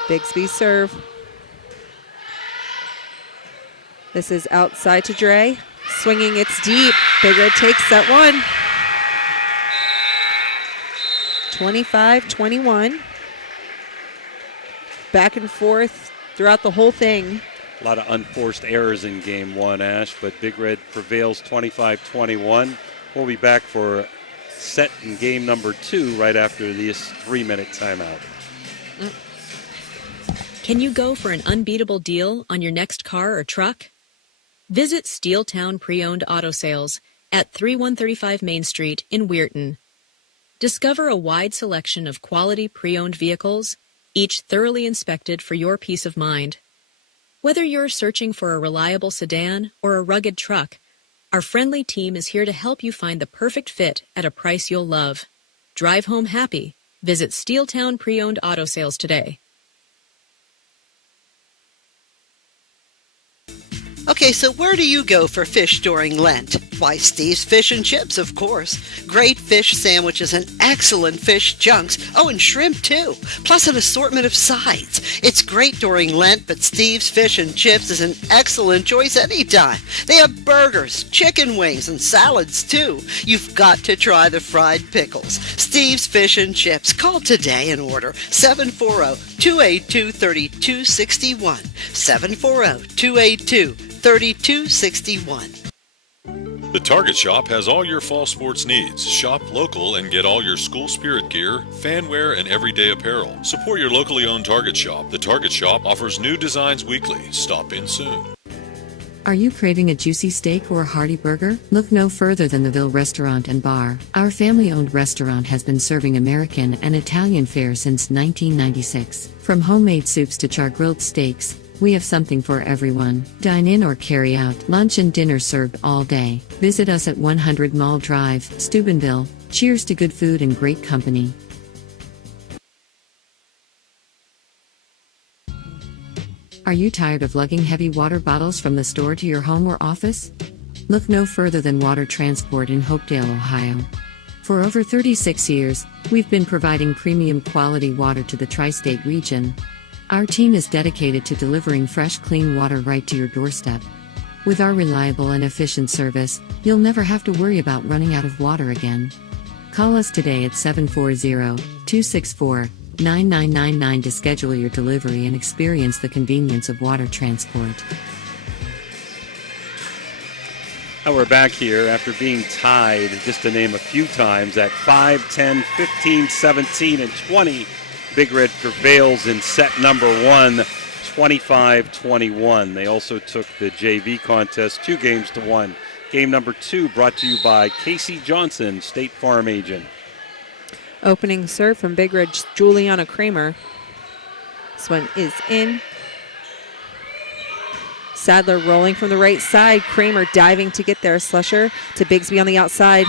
Bigsby serve. This is outside to Dre. Swinging, it's deep. Big Red takes that one. 25-21. Back and forth throughout the whole thing. A lot of unforced errors in game 1, Ash, but Big Red prevails 25-21. We'll be back for set in game number 2 right after this 3-minute timeout. Can you go for an unbeatable deal on your next car or truck? Visit Steeltown Pre-Owned Auto Sales at 3135 Main Street in Weirton. Discover a wide selection of quality pre-owned vehicles, each thoroughly inspected for your peace of mind. Whether you're searching for a reliable sedan or a rugged truck, our friendly team is here to help you find the perfect fit at a price you'll love. Drive home happy. Visit Steeltown Pre-Owned Auto Sales today. Okay, so where do you go for fish during Lent? Why, Steve's Fish and Chips, of course. Great fish sandwiches and excellent fish junks. Oh, and shrimp, too. Plus an assortment of sides. It's great during Lent, but Steve's Fish and Chips is an excellent choice anytime. They have burgers, chicken wings, and salads, too. You've got to try the fried pickles. Steve's Fish and Chips. Call today and order 740-282-3261. 740-282-3261. The Target Shop has all your fall sports needs. Shop local and get all your school spirit gear, fan wear, and everyday apparel. Support your locally owned Target Shop. The Target Shop offers new designs weekly. Stop in soon. Are you craving a juicy steak or a hearty burger? Look no further than the Ville Restaurant and Bar. Our family-owned restaurant has been serving American and Italian fare since 1996. From homemade soups to char-grilled steaks, we have something for everyone. Dine in or carry out. Lunch and dinner served all day. Visit us at 100 Mall Drive, Steubenville. Cheers to good food and great company. Are you tired of lugging heavy water bottles from the store to your home or office? Look no further than Water Transport in Hopedale, Ohio. For over 36 years, we've been providing premium quality water to the tri-state region. Our team is dedicated to delivering fresh, clean water right to your doorstep. With our reliable and efficient service, you'll never have to worry about running out of water again. Call us today at 740-264-9999 to schedule your delivery and experience the convenience of Water Transport. Now we're back here after being tied, just to name a few times, at 5, 10, 15, 17, and 20. Big Red prevails in set number 1, 25-21. They also took the JV contest 2-1. Game number 2 brought to you by Casey Johnson, State Farm agent. Opening serve from Big Red, Juliana Kramer. This one is in. Sadler rolling from the right side. Kramer diving to get there. Slusher to Bigsby on the outside.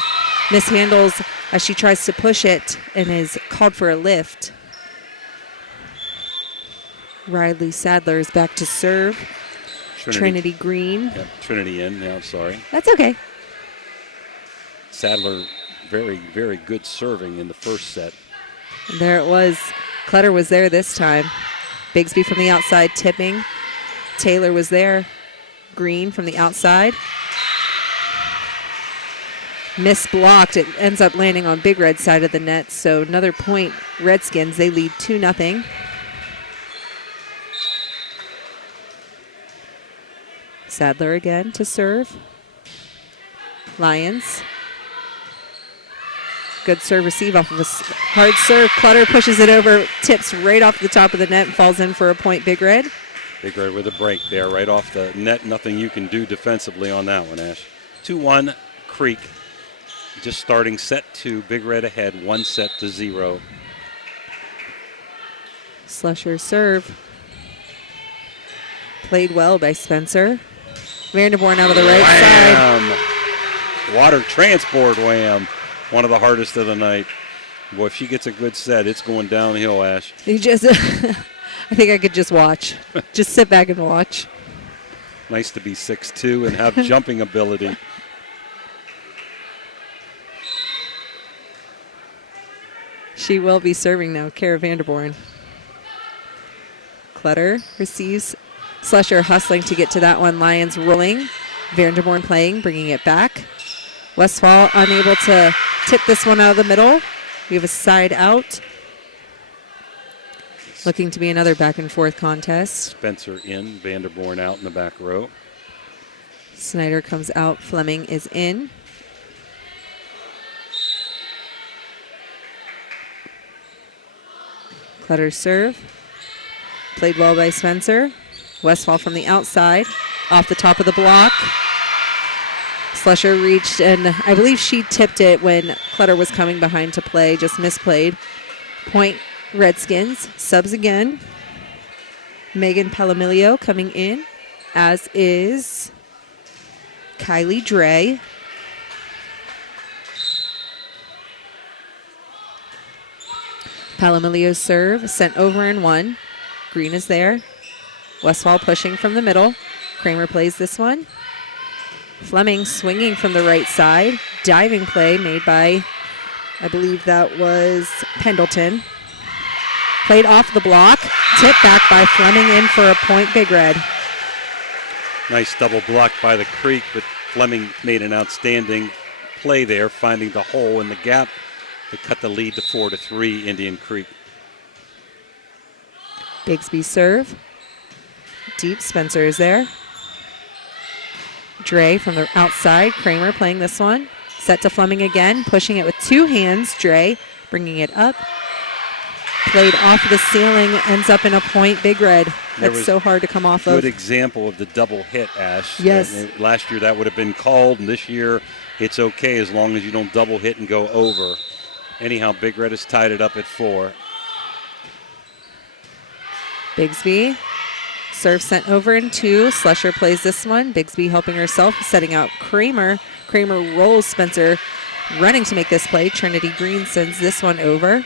Mishandles as she tries to push it and is called for a lift. Riley Sadler is back to serve. Trinity Green. Yep, Trinity in now, sorry. That's okay. Sadler, very, very good serving in the first set. And there it was. Clutter was there this time. Bigsby from the outside tipping. Taylor was there. Green from the outside. Misblocked. It ends up landing on Big Red's side of the net. So another point. Redskins, they lead 2-0. Sadler again to serve. Lions. Good serve receive off of a hard serve. Clutter pushes it over, tips right off the top of the net and falls in for a point, Big Red. Big Red with a break there, right off the net. Nothing you can do defensively on that one, Ash. 2-1 Creek. Just starting set 2. Big Red ahead, 1-0. Slusher serve. Played well by Spencer. Vanderborn out of the right side. Water transport wham. One of the hardest of the night. Boy, if she gets a good set, it's going downhill, Ash. You just, I think I could just watch. Just sit back and watch. Nice to be 6'2" and have jumping ability. She will be serving now, Kara Vanderborn. Clutter receives. Slusher hustling to get to that one. Lions rolling. Vanderborn playing, bringing it back. Westfall unable to tip this one out of the middle. We have a side out. Looking to be another back and forth contest. Spencer in, Vanderborn out in the back row. Snyder comes out, Fleming is in. Clutter serve. Played well by Spencer. Westfall from the outside, off the top of the block. Slusher reached, and I believe she tipped it when Clutter was coming behind to play, just misplayed. Point Redskins, subs again. Megan Palomilio coming in, as is Kylie Dre. Palomilio's serve, sent over in one. Green is there. Westfall pushing from the middle. Kramer plays this one. Fleming swinging from the right side. Diving play made by, I believe that was Pendleton. Played off the block. Tip back by Fleming in for a point, Big Red. Nice double block by the Creek, but Fleming made an outstanding play there, finding the hole in the gap to cut the lead to 4-3, Indian Creek. Bigsby serve. Deep, Spencer is there. Dre from the outside. Kramer playing this one. Set to Fleming again, pushing it with two hands. Dre bringing it up. Played off the ceiling, ends up in a point, Big Red. That's so hard to come off of. Good example of the double hit, Ash. Yes. Last year that would have been called, and this year it's okay as long as you don't double hit and go over. Anyhow, Big Red has tied it up at 4. Bigsby. Serve sent over in 2. Slusher plays this one. Bigsby helping herself, setting out Kramer. Kramer rolls Spencer, running to make this play. Trinity Green sends this one over.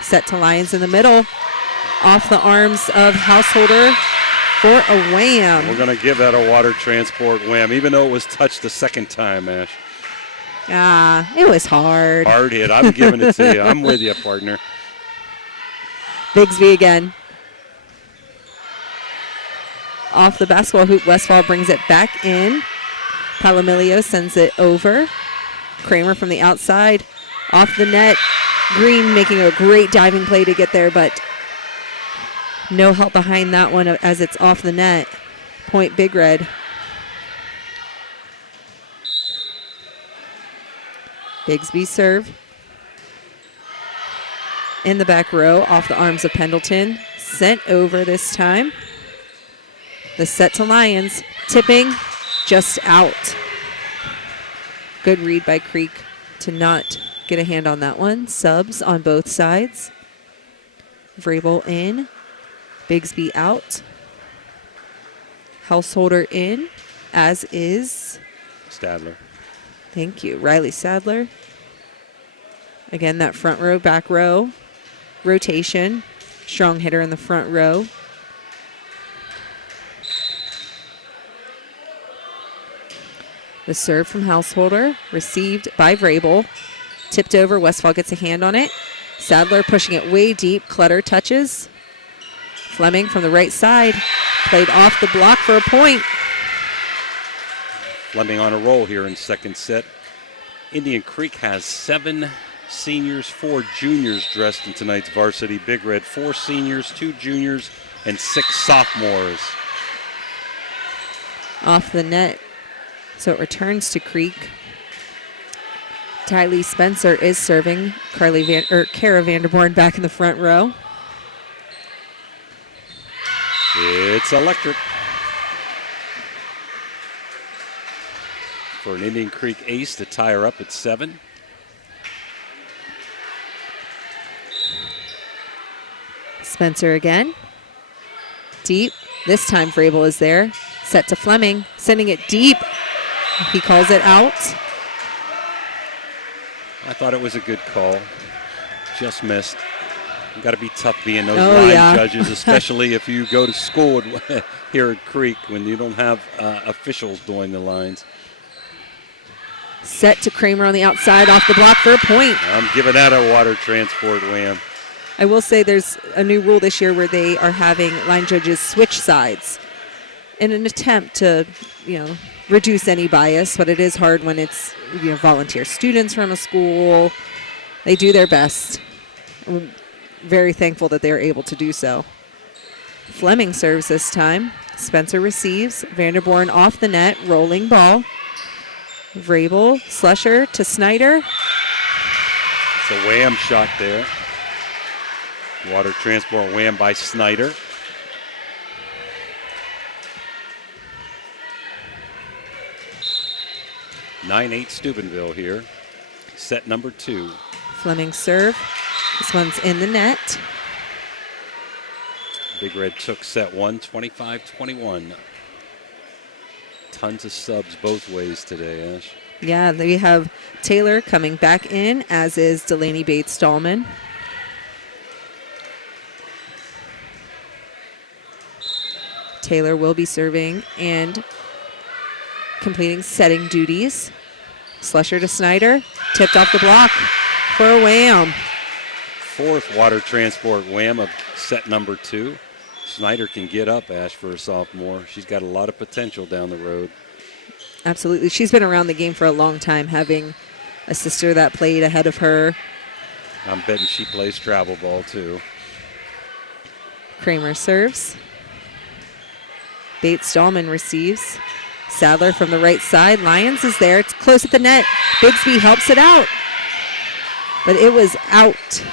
Set to Lions in the middle. Off the arms of Householder for a wham. We're going to give that a water transport wham, even though it was touched the second time, Ash. It was hard. Hard hit. I'm giving it to you. I'm with you, partner. Bigsby again. Off the basketball hoop, Westfall brings it back in. Palomilio sends it over. Kramer from the outside. Off the net. Green making a great diving play to get there, but no help behind that one as it's off the net. Point Big Red. Bigsby serve. In the back row, off the arms of Pendleton. Sent over this time. The set to Lions. Tipping, just out. Good read by Creek to not get a hand on that one. Subs on both sides. Vrabel in. Bigsby out. Householder in, as is Stadler. Thank you. Riley Sadler. Again, that front row, back row rotation. Strong hitter in the front row. The serve from Householder, received by Vrabel. Tipped over, Westfall gets a hand on it. Sadler pushing it way deep. Clutter touches. Fleming from the right side. Played off the block for a point. Fleming on a roll here in second set. Indian Creek has 7 seniors, 4 juniors dressed in tonight's varsity Big Red. 4 seniors, 2 juniors, and 6 sophomores. Off the net. So it returns to Creek. Tylee Spencer is serving. Kara Vanderborn back in the front row. It's electric. For an Indian Creek ace to tie her up at 7. Spencer again. Deep. This time Vrabel is there. Set to Fleming. Sending it deep. He calls it out. I thought it was a good call. Just missed. You got to be tough being those line judges, especially if you go to school here at Creek when you don't have officials doing the lines. Set to Kramer on the outside, off the block for a point. I'm giving that a water transport wham. I will say there's a new rule this year where they are having line judges switch sides in an attempt to, reduce any bias, but it is hard when it's, volunteer students from a school. They do their best. I'm very thankful that they're able to do so. Fleming serves this time. Spencer receives. Vanderborn off the net, rolling ball. Vrabel, Slusher to Snyder. It's a wham shot there. Water transport wham by Snyder. (9-8) Steubenville here. Set number 2. Fleming serve. This one's in the net. Big Red took set 1, 25-21. Tons of subs both ways today, Ash. Yeah, we have Taylor coming back in, as is Delaney Bates-Dahlman. Taylor will be serving and completing setting duties. Slusher to Snyder, tipped off the block for a wham. 4th water transport wham of set number 2. Snyder can get up, Ash, for a sophomore. She's got a lot of potential down the road. Absolutely. She's been around the game for a long time, having a sister that played ahead of her. I'm betting she plays travel ball, too. Kramer serves. Bates-Dahlman receives. Sadler from the right side. Lyons is there. It's close at the net. Bigsby helps it out. But it was out.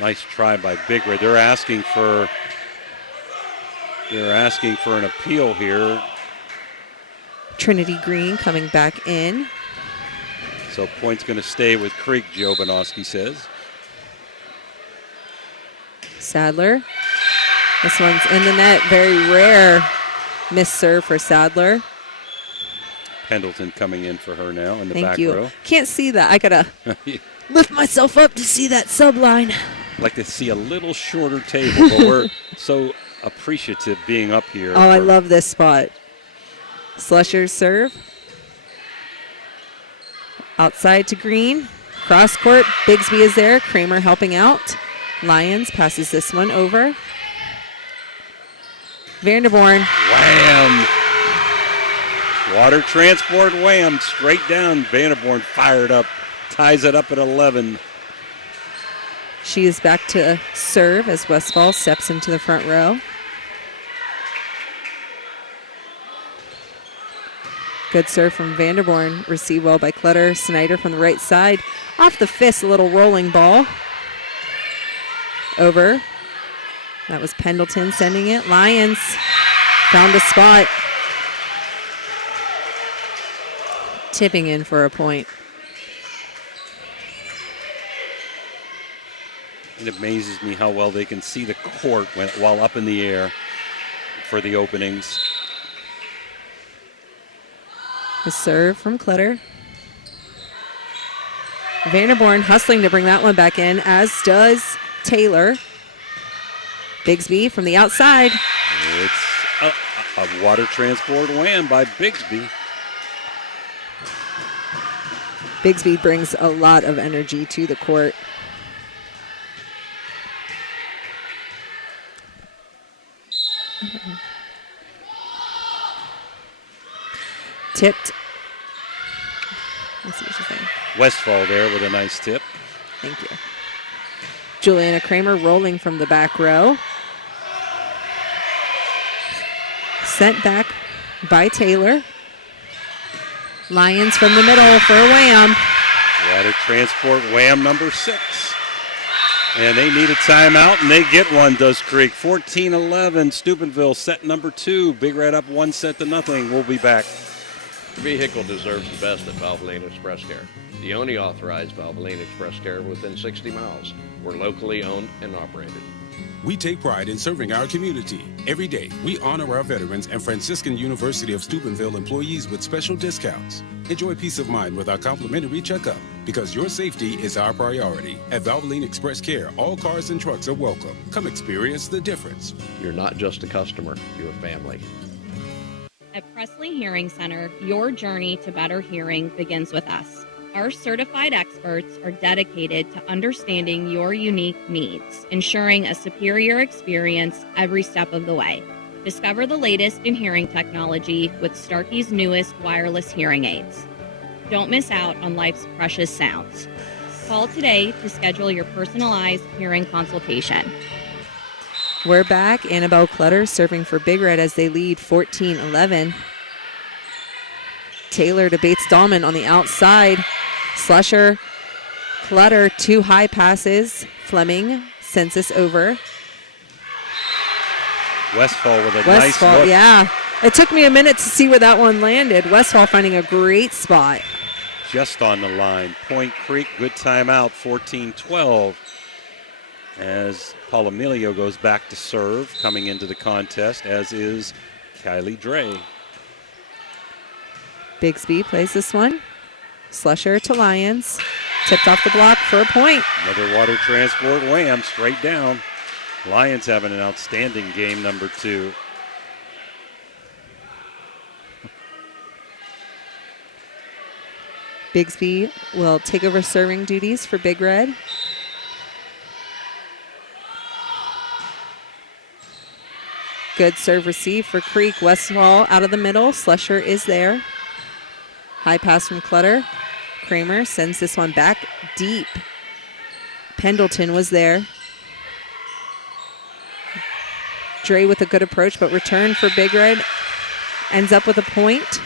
Nice try by Big Red. They're asking for an appeal here. Trinity Green coming back in. So point's going to stay with Creek, Joe Bonoski says. Sadler. This one's in the net. Very rare miss serve for Sadler. Pendleton coming in for her now in the Thank back you. row. Can't see that. I got to lift myself up to see that sub line. I'd like to see a little shorter table, but we're so appreciative being up here. Oh, I love this spot. Slusher's serve. Outside to Green. Cross court. Bigsby is there. Kramer helping out. Lyons passes this one over. Vanderborn. Wham! Water transport wham. Straight down. Vanderborn fired up. Ties it up at 11. She is back to serve as Westfall steps into the front row. Good serve from Vanderborn. Received well by Clutter. Snyder from the right side. Off the fist, a little rolling ball. Over. That was Pendleton sending it. Lyons found a spot. Tipping in for a point. It amazes me how well they can see the court while up in the air for the openings. The serve from Clutter. Vanderborn hustling to bring that one back in, as does Taylor. Bigsby from the outside. It's a water transport wham by Bigsby. Bigsby brings a lot of energy to the court. Tipped. Let's see what she's saying. Westfall there with a nice tip. Thank you. Juliana Kramer rolling from the back row. Sent back by Taylor. Lions from the middle for a wham. Water transport wham number 6. And they need a timeout, and they get one, does Creek. 14-11, Steubenville set number 2. Big Red up 1-0. We'll be back. Your vehicle deserves the best at Valvoline Express Care. The only authorized Valvoline Express Care within 60 miles. We're locally owned and operated. We take pride in serving our community. Every day, we honor our veterans and Franciscan University of Steubenville employees with special discounts. Enjoy peace of mind with our complimentary checkup, because your safety is our priority. At Valvoline Express Care, all cars and trucks are welcome. Come experience the difference. You're not just a customer, you're a family. At Presley Hearing Center, your journey to better hearing begins with us. Our certified experts are dedicated to understanding your unique needs, ensuring a superior experience every step of the way. Discover the latest in hearing technology with Starkey's newest wireless hearing aids. Don't miss out on life's precious sounds. Call today to schedule your personalized hearing consultation. We're back. Annabelle Clutter serving for Big Red as they lead 14-11. Taylor to Bates Dahlman on the outside. Slusher, Clutter, 2 high passes. Fleming sends this over. Westfall with a nice look. Yeah. It took me a minute to see where that one landed. Westfall finding a great spot. Just on the line. Point Creek, good timeout, 14-12. As Paul Emilio goes back to serve, coming into the contest, as is Kylie Dre. Bigsby plays this one. Slusher to Lyons. Tipped off the block for a point. Another water transport wham, straight down. Lions having an outstanding game, number 2. Bigsby will take over serving duties for Big Red. Good serve receive for Creek. Westfall out of the middle. Slusher is there. High pass from Clutter. Kramer sends this one back deep. Pendleton was there. Dre with a good approach, but return for Big Red. Ends up with a point.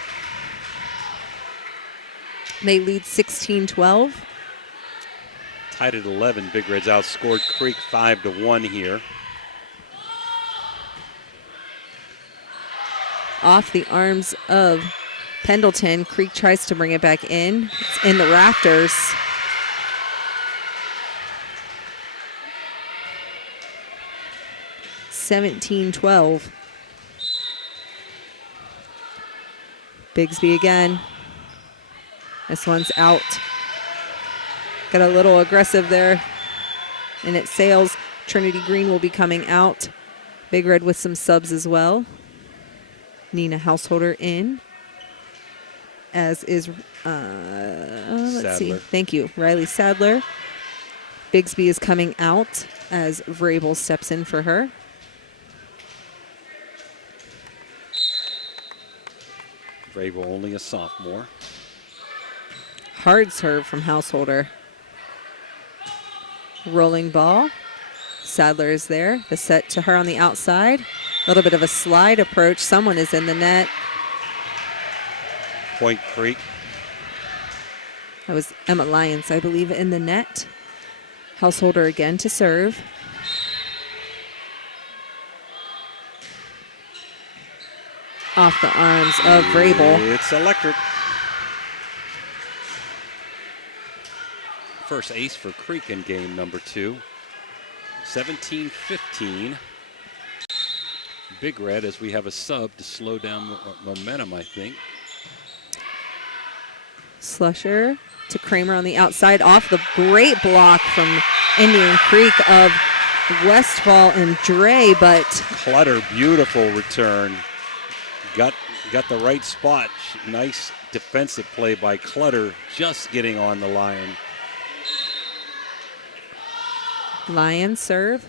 They lead 16-12. Tied at 11. Big Red's outscored Creek 5-1 here. Off the arms of Pendleton. Creek tries to bring it back in. It's in the rafters. (17-12). Bigsby again. This one's out. Got a little aggressive there. And it sails. Trinity Green will be coming out. Big Red with some subs as well. Nina Householder in. As is, let's see. Thank you, Riley Sadler. Bigsby is coming out as Vrabel steps in for her. Vrabel only a sophomore. Hard serve from Householder. Rolling ball. Sadler is there. The set to her on the outside. A little bit of a slide approach. Someone is in the net. Point Creek. That was Emma Lyons, I believe, in the net. Householder again to serve. Off the arms of Vrabel. It's electric. First ace for Creek in game number 2. 17-15. Big Red, as we have a sub to slow down momentum, I think. Slusher to Kramer on the outside off the great block from Indian Creek of Westfall and Dre, but Clutter, beautiful return. Got the right spot. Nice defensive play by Clutter, just getting on the line. Lions serve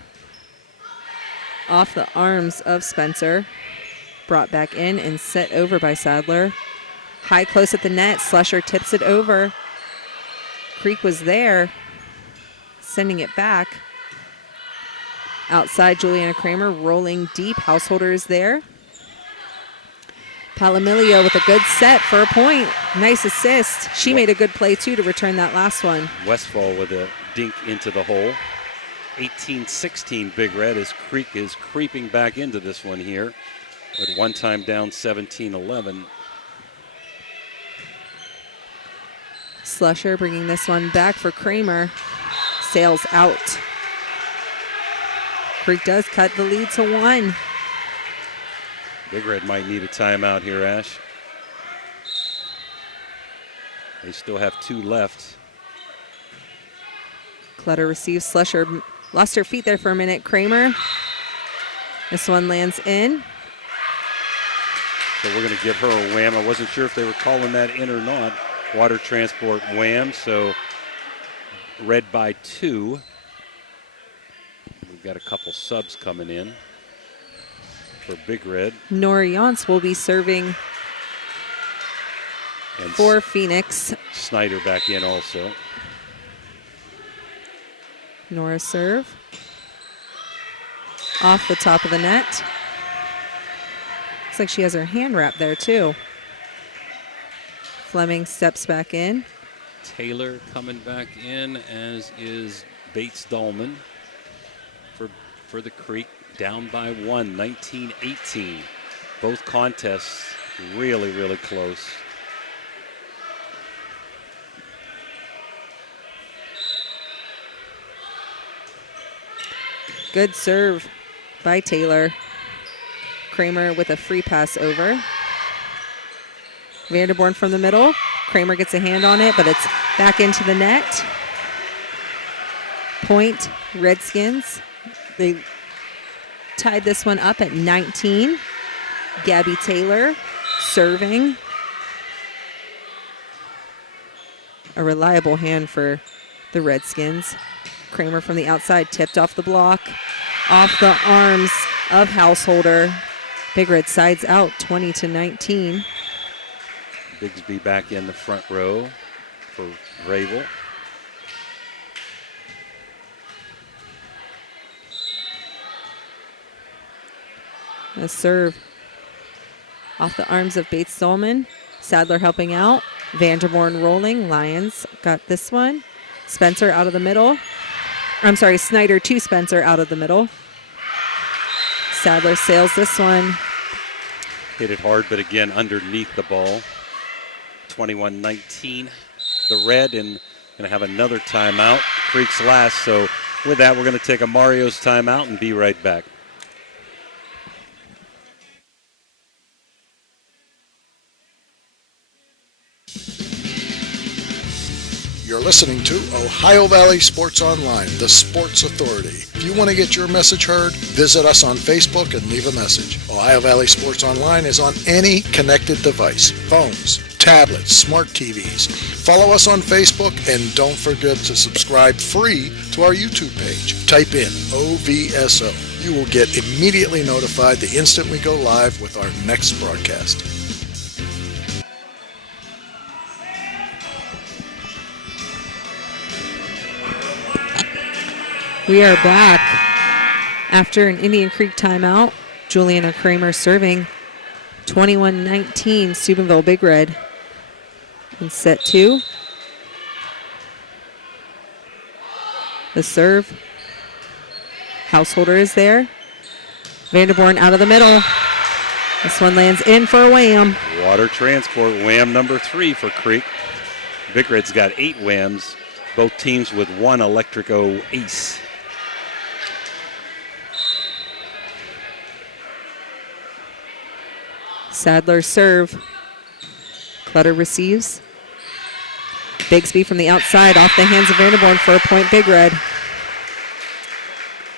off the arms of Spencer. Brought back in and set over by Sadler. High close at the net. Slusher tips it over. Creek was there, sending it back. Outside, Juliana Kramer rolling deep. Householder is there. Palomilio with a good set for a point. Nice assist. She made a good play, too, to return that last one. Westfall with a dink into the hole. 18-16 Big Red as Creek is creeping back into this one here. At one time down 17-11. Slusher bringing this one back for Kramer. Sails out. Creek does cut the lead to 1. Big Red might need a timeout here, Ash. They still have 2 left. Clutter receives. Slusher lost her feet there for a minute. Kramer. This one lands in. So we're going to give her a wham. I wasn't sure if they were calling that in or not. Water transport wham, so Red by 2. We've got a couple subs coming in for Big Red. Nora Yance will be serving and for Phoenix. Snyder back in also. Nora serve. Off the top of the net. Looks like she has her hand wrapped there too. Fleming steps back in. Taylor coming back in, as is Bates Dahlman for the Creek. Down by 1, 19-18. Both contests really, really close. Good serve by Taylor. Kramer with a free pass over. Vanderborn from the middle. Kramer gets a hand on it, but it's back into the net. Point, Redskins. They tied this one up at 19. Gabby Taylor serving. A reliable hand for the Redskins. Kramer from the outside tipped off the block. Off the arms of Householder. Big Red sides out 20-19. Bigsby back in the front row for Ravel. A serve off the arms of Bates Dolman. Sadler helping out. Vanderborn rolling. Lions got this one. Spencer out of the middle. I'm sorry, Snyder to Spencer out of the middle. Sadler sails this one. Hit it hard, but again, underneath the ball. 21-19. The Red, and going to have another timeout. Creek's last, so with that, we're going to take a Mario's timeout and be right back. You're listening to Ohio Valley Sports Online, the sports authority. If you want to get your message heard, visit us on Facebook and leave a message. Ohio Valley Sports Online is on any connected device, phones, tablets, smart TVs. Follow us on Facebook and don't forget to subscribe free to our YouTube page. Type in OVSO. You will get immediately notified the instant we go live with our next broadcast. We are back after an Indian Creek timeout. Juliana Kramer serving 21-19 Steubenville Big Red in set 2. The serve. Householder is there. Vanderborn out of the middle. This one lands in for a wham. Water transport wham number 3 for Creek. Big Red's got 8 whams. Both teams with 1 Electrico ace. Sadler serve. Clutter receives. Bigsby from the outside off the hands of Vanderborn for a point, Big Red.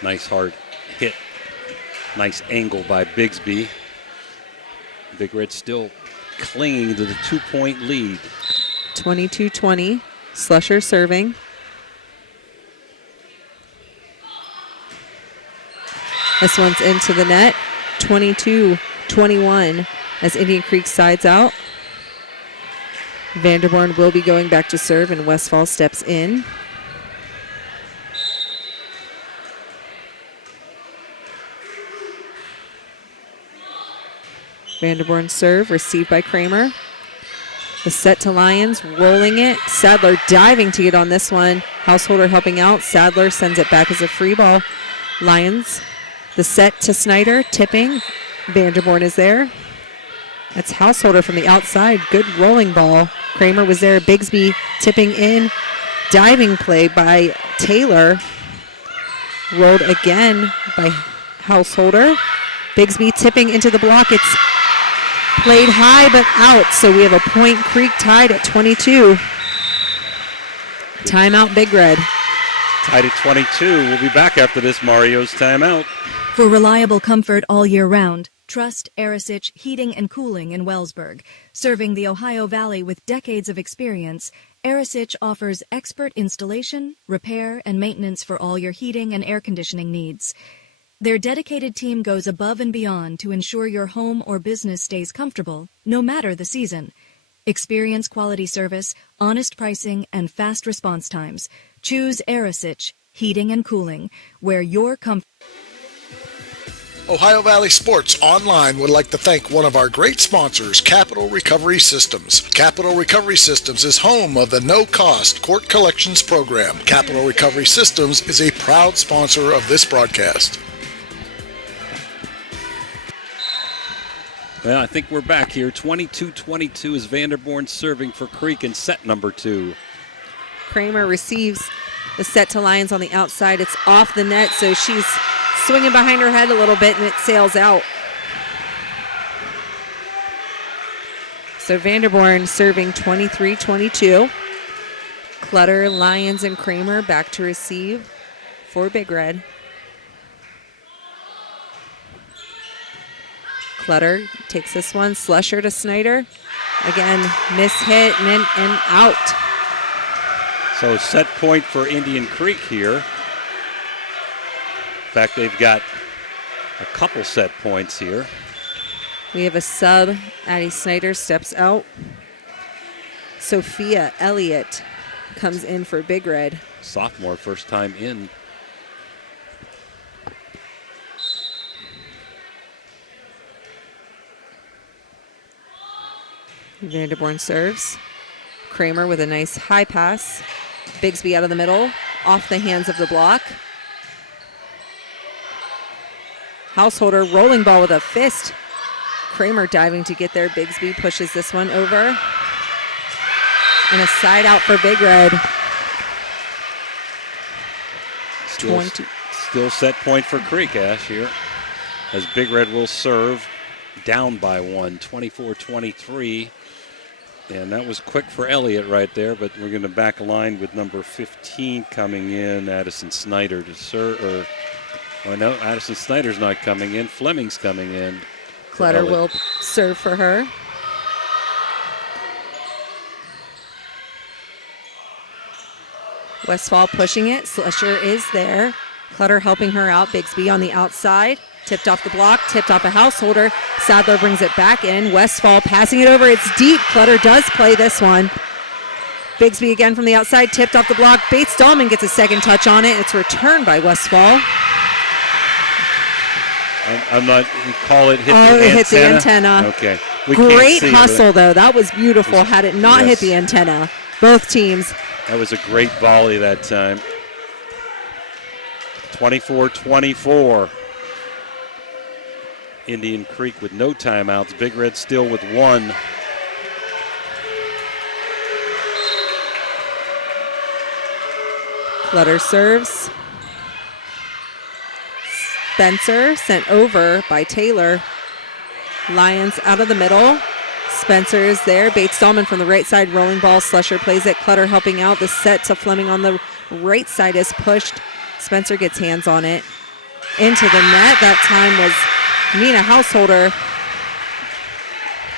Nice hard hit. Nice angle by Bigsby. Big Red still clinging to the 2-point lead. 22-20. Slusher serving. This one's into the net. 22-21 as Indian Creek sides out. Vanderborn will be going back to serve, and Westfall steps in. Vanderborn serve, received by Kramer. The set to Lions, rolling it. Sadler diving to get on this one. Householder helping out. Sadler sends it back as a free ball. Lions, the set to Snyder, tipping. Vanderborn is there. That's Householder from the outside. Good rolling ball. Kramer was there. Bigsby tipping in. Diving play by Taylor. Rolled again by Householder. Bigsby tipping into the block. It's played high but out. So we have a point. Creek tied at 22. Timeout, Big Red. Tied at 22. We'll be back after this Mario's timeout. For reliable comfort all year round, trust Arisich Heating and Cooling in Wellsburg. Serving the Ohio Valley with decades of experience, Arisich offers expert installation, repair, and maintenance for all your heating and air conditioning needs. Their dedicated team goes above and beyond to ensure your home or business stays comfortable, no matter the season. Experience quality service, honest pricing, and fast response times. Choose Arisich Heating and Cooling, where your comfort... Ohio Valley Sports Online would like to thank one of our great sponsors, Capital Recovery Systems. Capital Recovery Systems is home of the no-cost court collections program. Capital Recovery Systems is a proud sponsor of this broadcast. Well, I think we're back here. 22-22 is Vanderborn serving for Creek in set number 2. Kramer receives the set to Lions on the outside. It's off the net, so she's swinging behind her head a little bit, and it sails out. So Vanderborn serving 23-22. Clutter, Lions, and Kramer back to receive for Big Red. Clutter takes this one. Slusher to Snyder. Again, miss hit and out. So set point for Indian Creek here. In fact, they've got a couple set points here. We have a sub. Addie Snyder steps out. Sophia Elliott comes in for Big Red. Sophomore, first time in. Vanderborn serves. Kramer with a nice high pass. Bigsby out of the middle, off the hands of the block. Householder rolling ball with a fist. Kramer diving to get there. Bigsby pushes this one over. And a side out for Big Red. Still set point for Creek, Ash, here. As Big Red will serve down by 1, 24-23. And that was quick for Elliott right there, but we're going to back line with number 15 coming in, Addison Snyder to serve. No, Addison Snyder's not coming in. Fleming's coming in. Clutter will serve for her. Westfall pushing it. Slusher is there. Clutter helping her out. Bigsby on the outside. Tipped off the block, tipped off a Householder. Sadler brings it back in. Westfall passing it over. It's deep. Clutter does play this one. Bigsby again from the outside, tipped off the block. Bates-Dahlman gets a second touch on it. It's returned by Westfall. I'm not, you call it hit the antenna? It hit the antenna. Okay. Great hustle, though. That was beautiful. Had it not hit the antenna, both teams. That was a great volley that time. 24-24. Indian Creek with no timeouts. Big Red still with 1. Clutter serves. Spencer sent over by Taylor. Lions out of the middle. Spencer is there. Bates-Dahlman from the right side. Rolling ball. Slusher plays it. Clutter helping out. The set to Fleming on the right side is pushed. Spencer gets hands on it. Into the net. That time was Nina Householder.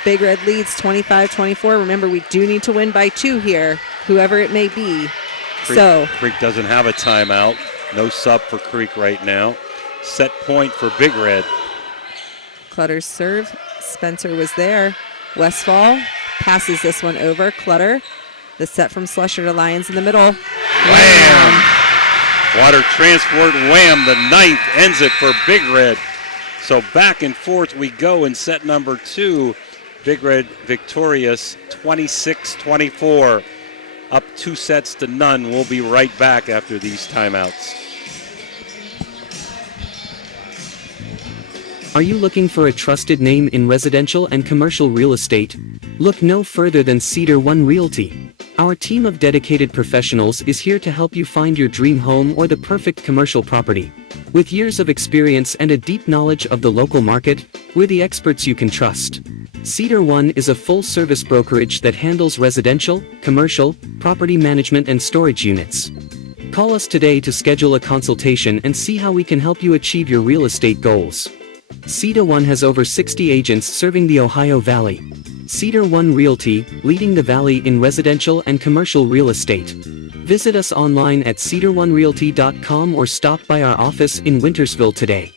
Big Red leads 25-24. Remember, we do need to win by 2 here, whoever it may be. Creek doesn't have a timeout. No sub for Creek right now. Set point for Big Red. Clutter's serve. Spencer was there. Westfall passes this one over. Clutter. The set from Slusher to Lions in the middle. Wham! Water transport, wham. The 9th ends it for Big Red. So back and forth we go in set number 2. Big Red victorious 26-24. Up 2 sets to none. We'll be right back after these timeouts. Are you looking for a trusted name in residential and commercial real estate? Look no further than Cedar One Realty. Our team of dedicated professionals is here to help you find your dream home or the perfect commercial property. With years of experience and a deep knowledge of the local market, we're the experts you can trust. Cedar One is a full-service brokerage that handles residential, commercial, property management and storage units. Call us today to schedule a consultation and see how we can help you achieve your real estate goals. Cedar One has over 60 agents serving the Ohio Valley. Cedar One Realty, leading the valley in residential and commercial real estate. Visit us online at cedaronerealty.com or stop by our office in Wintersville today.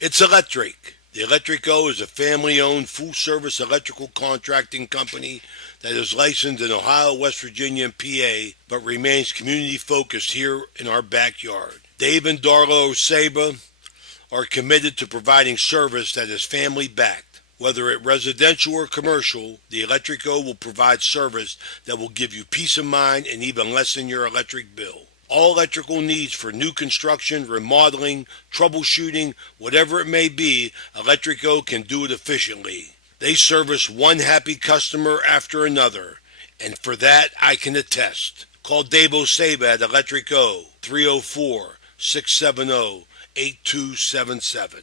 It's electric. The Electrico is a family-owned, full-service electrical contracting company that is licensed in Ohio, West Virginia, and PA, but remains community-focused here in our backyard. Dave and Darlo Saba are committed to providing service that is family-backed. Whether it residential or commercial, the Electrico will provide service that will give you peace of mind and even lessen your electric bill. All electrical needs for new construction, remodeling, troubleshooting, whatever it may be, Electrico can do it efficiently. They service one happy customer after another, and for that I can attest. Call Dave Osaba at Electrico, 304-670-8277.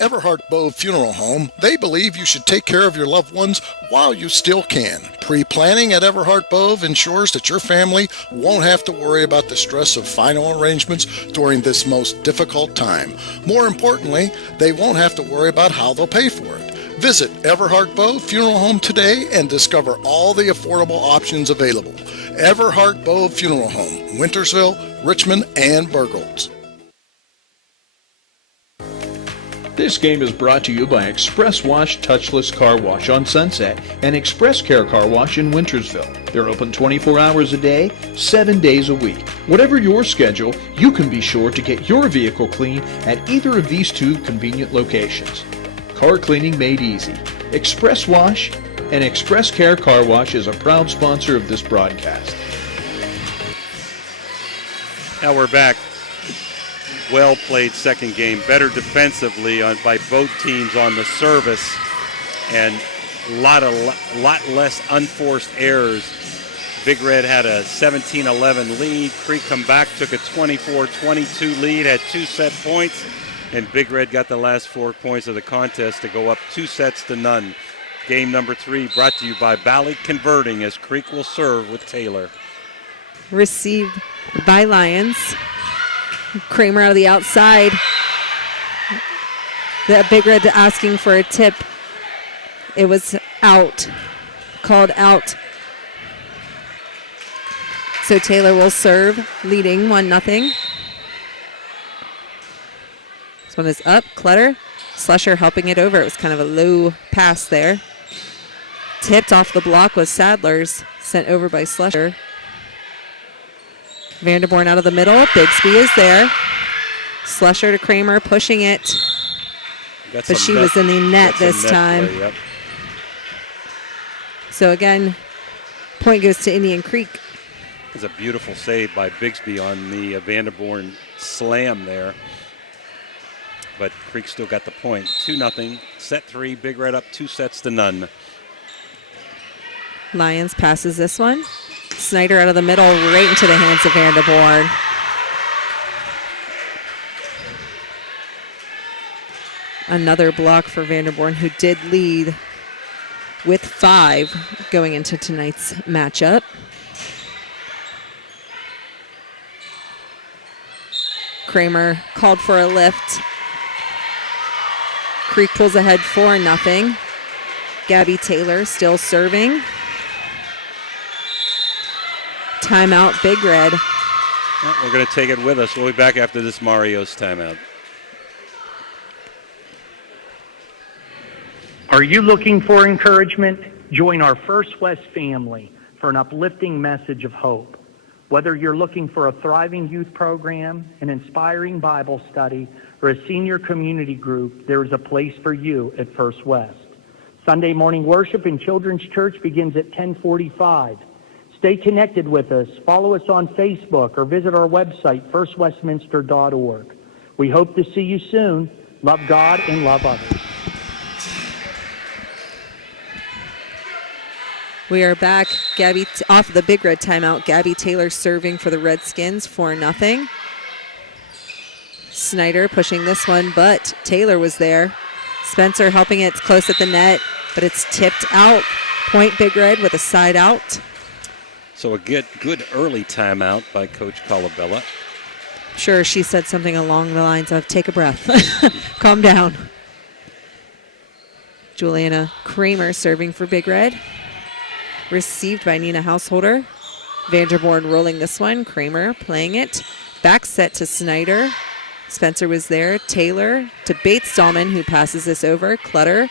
Everhart Bove Funeral Home, they believe you should take care of your loved ones while you still can. Pre-planning at Everhart Bove ensures that your family won't have to worry about the stress of final arrangements during this most difficult time. More importantly, they won't have to worry about how they'll pay for it. Visit Everhart Bove Funeral Home today and discover all the affordable options available. Everhart Bove Funeral Home, Wintersville, Richmond, and Burgolds. This game is brought to you by Express Wash Touchless Car Wash on Sunset and Express Care Car Wash in Wintersville. They're open 24 hours a day, 7 days a week. Whatever your schedule, you can be sure to get your vehicle clean at either of these 2 convenient locations. Car cleaning made easy. Express Wash and Express Care Car Wash is a proud sponsor of this broadcast. Now we're back. Well played second game, better defensively by both teams on the service, and a lot less unforced errors. Big Red had a 17-11 lead. Creek come back, took a 24-22 lead, had 2 set points, and Big Red got the last 4 points of the contest to go up 2 sets to none. Game number 3 brought to you by Valley Converting as Creek will serve with Taylor. Received by Lions. Kramer out of the outside. That Big Red asking for a tip. It was out. Called out. So Taylor will serve, leading 1-0. This one is up. Clutter. Slusher helping it over. It was kind of a low pass there. Tipped off the block was Sadler's. Sent over by Slusher. Vanderborn out of the middle. Bigsby is there. Slusher to Kramer, pushing it. But she was in the net this time. Play, yep. So again, point goes to Indian Creek. It's a beautiful save by Bigsby on the Vanderborn slam there. But Creek still got the point. 2-0. Set 3. Big Red up 2 sets to none. Lions passes this one. Snyder out of the middle, right into the hands of Vanderborn. Another block for Vanderborn, who did lead with 5 going into tonight's matchup. Kramer called for a lift. Creek pulls ahead 4-0. Gabby Taylor still serving. Timeout, Big Red. Well, we're going to take it with us. We'll be back after this Mario's timeout. Are you looking for encouragement? Join our First West family for an uplifting message of hope. Whether you're looking for a thriving youth program, an inspiring Bible study, or a senior community group, there is a place for you at First West. Sunday morning worship in Children's Church begins at 10:45. Stay connected with us. Follow us on Facebook or visit our website, firstwestminster.org. We hope to see you soon. Love God and love others. We are back. Gabby off the Big Red timeout. Gabby Taylor serving for the Redskins, 4-0. Snyder pushing this one, but Taylor was there. Spencer helping it. It's close at the net, but it's tipped out. Point Big Red with a side out. So a good early timeout by Coach Colabella. Sure, she said something along the lines of, take a breath. Calm down. Juliana Kramer serving for Big Red. Received by Nina Householder. Vanderborn rolling this one. Kramer playing it. Back set to Snyder. Spencer was there. Taylor to Bates-Dahlman, who passes this over. Clutter.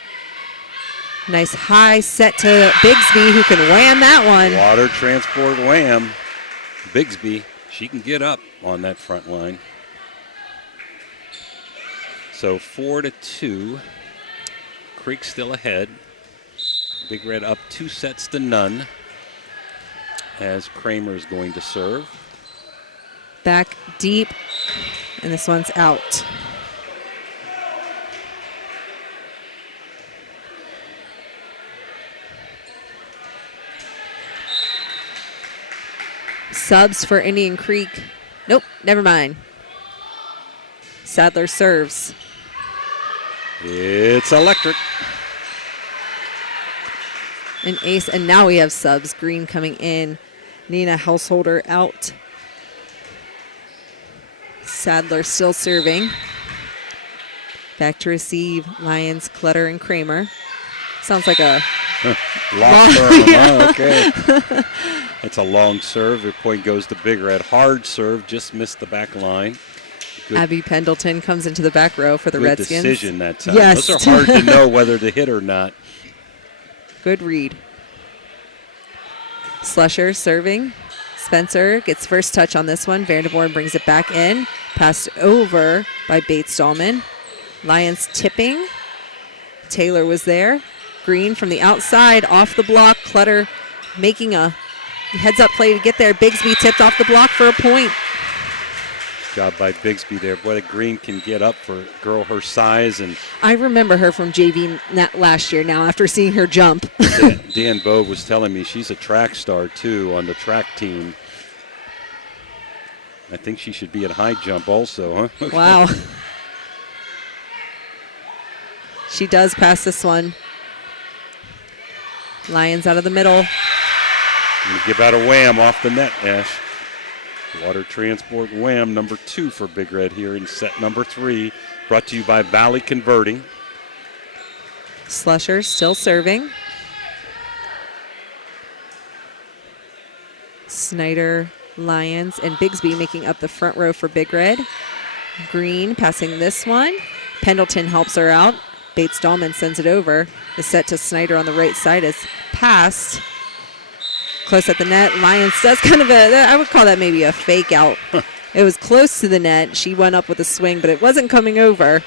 Nice high set to Bigsby, who can wham that one. Water transport wham. Bigsby, she can get up on that front line. So 4-2. Creek still ahead. Big Red up 2-0 as Kramer's going to serve. Back deep, and this one's out. Subs for Indian Creek. Nope, never mind. Sadler serves. It's electric. An ace, and now we have subs. Green coming in. Nina Householder out. Sadler still serving. Back to receive. Lyons, Clutter, and Kramer. Sounds like a long serve. Oh, okay. That's a long serve. The point goes to Big Red. Hard serve, just missed the back line. Good. Abby Pendleton comes into the back row for the Good Redskins. Decision that time. Yes. Those are hard to know whether to hit or not. Good read. Slusher serving. Spencer gets first touch on this one. Vanderborn brings it back in. Passed over by Bates-Dahlman. Lyons tipping. Taylor was there. Green from the outside, off the block. Clutter making a heads-up play to get there. Bigsby tipped off the block for a point. Job by Bigsby there. Boy, the Green can get up for a girl her size. And I remember her from JV last year now after seeing her jump. Dan Bowe was telling me she's a track star, too, on the track team. I think she should be at high jump also, huh? Wow. She does pass this one. Lions out of the middle. And give out a wham off the net, Ash. Water transport wham, number 2 for Big Red here in set number 3. Brought to you by Valley Converting. Slusher still serving. Snyder, Lyons, and Bigsby making up the front row for Big Red. Green passing this one. Pendleton helps her out. Bates-Dahlman sends it over. The set to Snyder on the right side is passed. Close at the net. Lyons does kind of I would call that maybe a fake out. It was close to the net. She went up with a swing, but it wasn't coming over.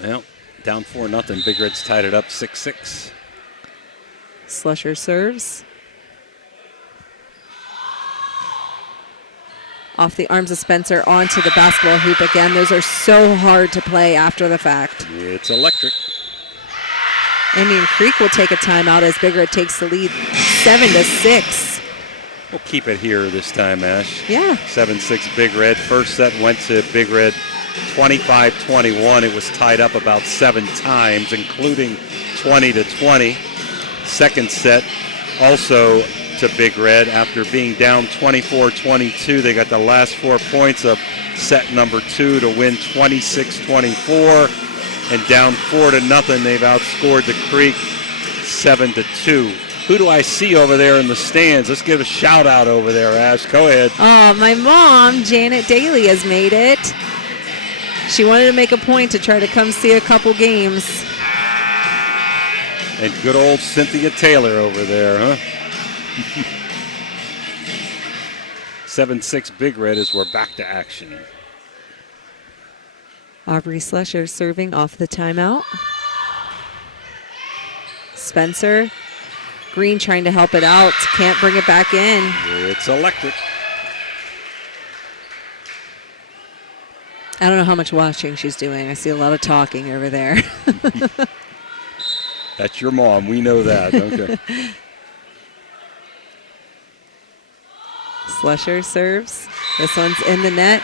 Well, down 4-0. Big Red's tied it up 6-6. Slusher serves. Off the arms of Spencer onto the basketball hoop again. Those are so hard to play after the fact. It's electric. Indian Creek will take a timeout as Big Red takes the lead 7-6. We'll keep it here this time, Ash. Yeah. 7-6 Big Red. First set went to Big Red 25-21. It was tied up about 7 times, including 20-20. Second set also to Big Red. After being down 24-22, they got the last 4 points of set number 2 to win 26-24. And down 4-0, they've outscored the Creek 7-2. Who do I see over there in the stands? Let's give a shout out over there, Ash. Go ahead. Oh, my mom, Janet Daly, has made it. She wanted to make a point to try to come see a couple games. And good old Cynthia Taylor over there, huh? 7-6 Big Red as we're back to action. Aubrey Slusher serving off the timeout. Spencer Green trying to help it out. Can't bring it back in. It's electric. I don't know how much watching she's doing. I see a lot of talking over there. That's your mom. We know that. Okay. Slusher serves. This one's in the net.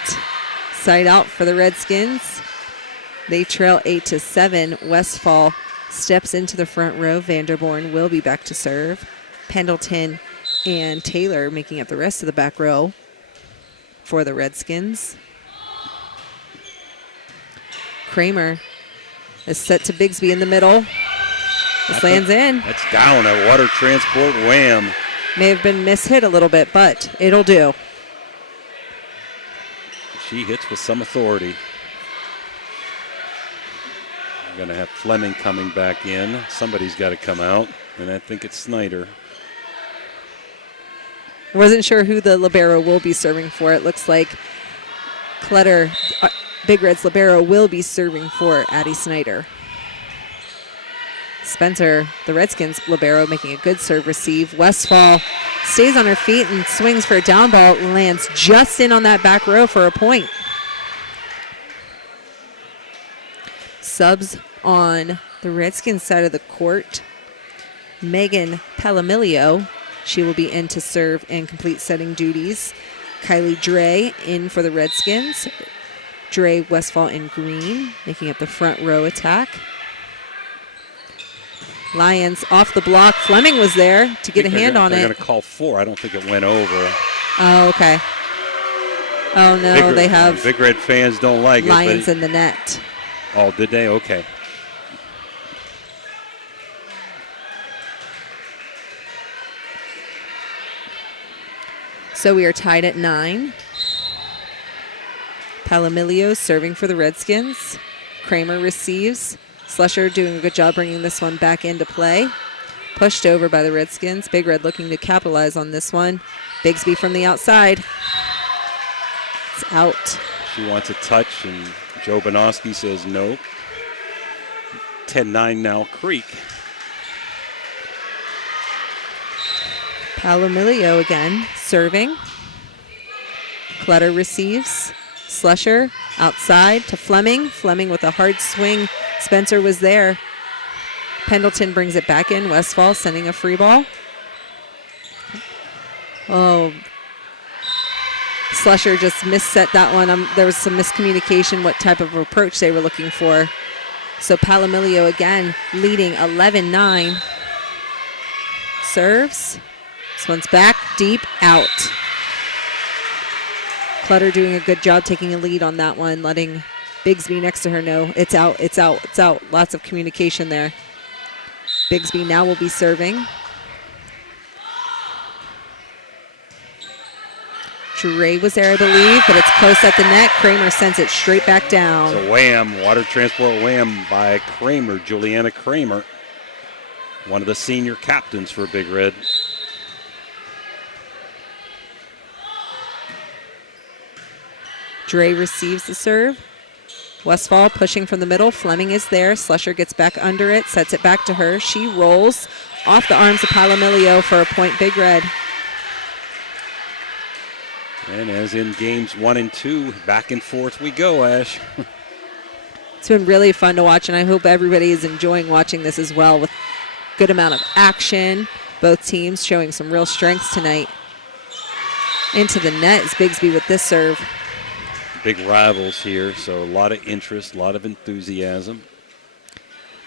Side out for the Redskins. They trail 8-7. Westfall steps into the front row. Vanderborn will be back to serve. Pendleton and Taylor making up the rest of the back row for the Redskins. Kramer is set to Bigsby in the middle. This lands in. That's down. A water transport wham. May have been mishit a little bit, but it'll do. She hits with some authority. We're going to have Fleming coming back in. Somebody's got to come out, and I think it's Snyder. Wasn't sure who the libero will be serving for. It looks like Clutter, Big Red's libero, will be serving for Addie Snyder. Spencer, the Redskins libero, making a good serve receive. Westfall stays on her feet and swings for a down ball. Lands just in on that back row for a point. Subs on the Redskins side of the court. Megan Palamilio, she will be in to serve and complete setting duties. Kylie Dre in for the Redskins. Dre, Westfall, and Green making up the front row attack. Lions off the block. Fleming was there to get a hand on it. They're going to call 4. I don't think it went over. Oh, okay. Oh, no, they have Big Red fans don't like Lions in the net. Oh, did they? Okay. So we are tied at 9. Palamilio serving for the Redskins. Kramer receives. Slusher doing a good job bringing this one back into play. Pushed over by the Redskins. Big Red looking to capitalize on this one. Bigsby from the outside. It's out. She wants a touch, and Joe Bonoski says no. 10-9 now, Creek. Palamilio again serving. Clutter receives. Slusher outside to Fleming. Fleming with a hard swing. Spencer was there. Pendleton brings it back in. Westfall sending a free ball. Oh, Slusher just misset that one. There was some miscommunication what type of approach they were looking for. So Palamilio again leading 11-9. Serves. This one's back, deep, out. Clutter doing a good job taking a lead on that one, letting Bigsby next to her know it's out, it's out, it's out. Lots of communication there. Bigsby now will be serving. Dre was there, I believe, but it's close at the net. Kramer sends it straight back down. It's a wham, water transport wham by Kramer, Juliana Kramer, one of the senior captains for Big Red. Dre receives the serve. Westfall pushing from the middle. Fleming is there. Slusher gets back under it, sets it back to her. She rolls off the arms of Palamilio for a point, Big Red. And as in games 1 and 2, back and forth we go, Ash. It's been really fun to watch, and I hope everybody is enjoying watching this as well, with good amount of action. Both teams showing some real strengths tonight. Into the net is Bigsby with this serve. big rivals here, so a lot of interest, a lot of enthusiasm.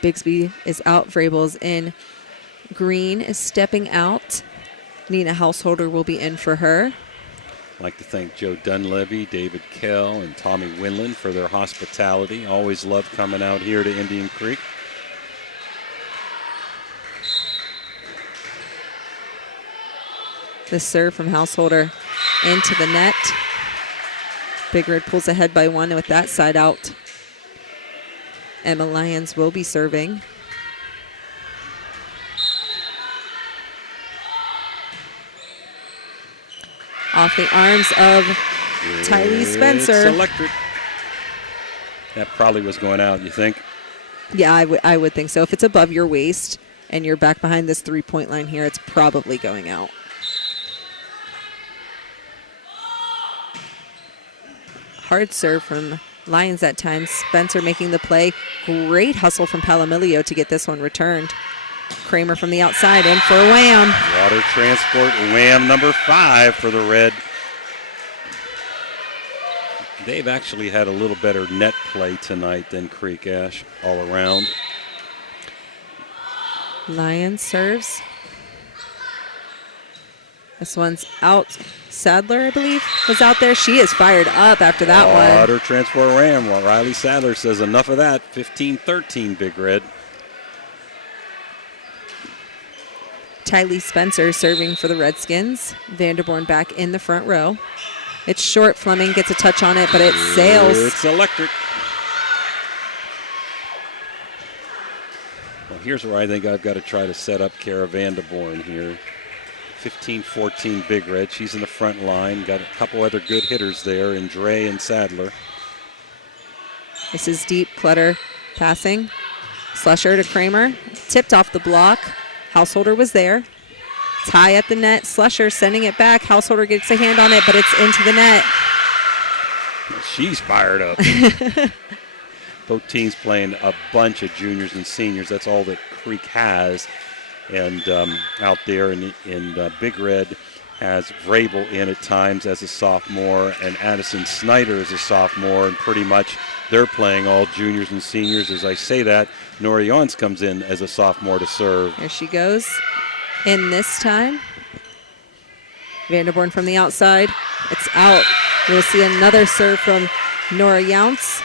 Bigsby is out. Vrabel is in. Green is stepping out. Nina Householder will be in for her. I'd like to thank Joe Dunleavy, David Kell, and Tommy Winland for their hospitality. Always love coming out here to Indian Creek. The serve from Householder into the net. Big Red pulls ahead by 1 with that side out. Emma Lyons will be serving. Off the arms of Tylee Spencer. It's electric. That probably was going out, you think? Yeah, I would think so. If it's above your waist and you're back behind this three-point line here, it's probably going out. Hard serve from Lyons that time. Spencer making the play. Great hustle from Palomilio to get this one returned. Kramer from the outside in for a wham. Water transport wham number 5 for the Red. They've actually had a little better net play tonight than Creek Ash all around. Lyons serves. This one's out. Sadler, I believe, was out there. She is fired up after that one. Water transport ram. Well, Riley Sadler says enough of that. 15-13, Big Red. Tylee Spencer serving for the Redskins. Vanderborn back in the front row. It's short. Fleming gets a touch on it, but it sails. It's electric. Well, here's where I think I've got to try to set up Kara Vanderborn here. 15-14 Big Red. She's in the front line. Got a couple other good hitters there in Dre and Sadler. This is deep. Clutter passing. Slusher to Kramer. Tipped off the block. Householder was there. It's high at the net. Slusher sending it back. Householder gets a hand on it, but it's into the net. She's fired up. Both teams playing a bunch of juniors and seniors. That's all that Creek has. And out there in Big Red has Vrabel in at times as a sophomore, and Addison Snyder as a sophomore, and pretty much they're playing all juniors and seniors. As I say that, Nora Jans comes in as a sophomore to serve. There she goes. In this time. Vanderborn from the outside. It's out. We'll see another serve from Nora Jans,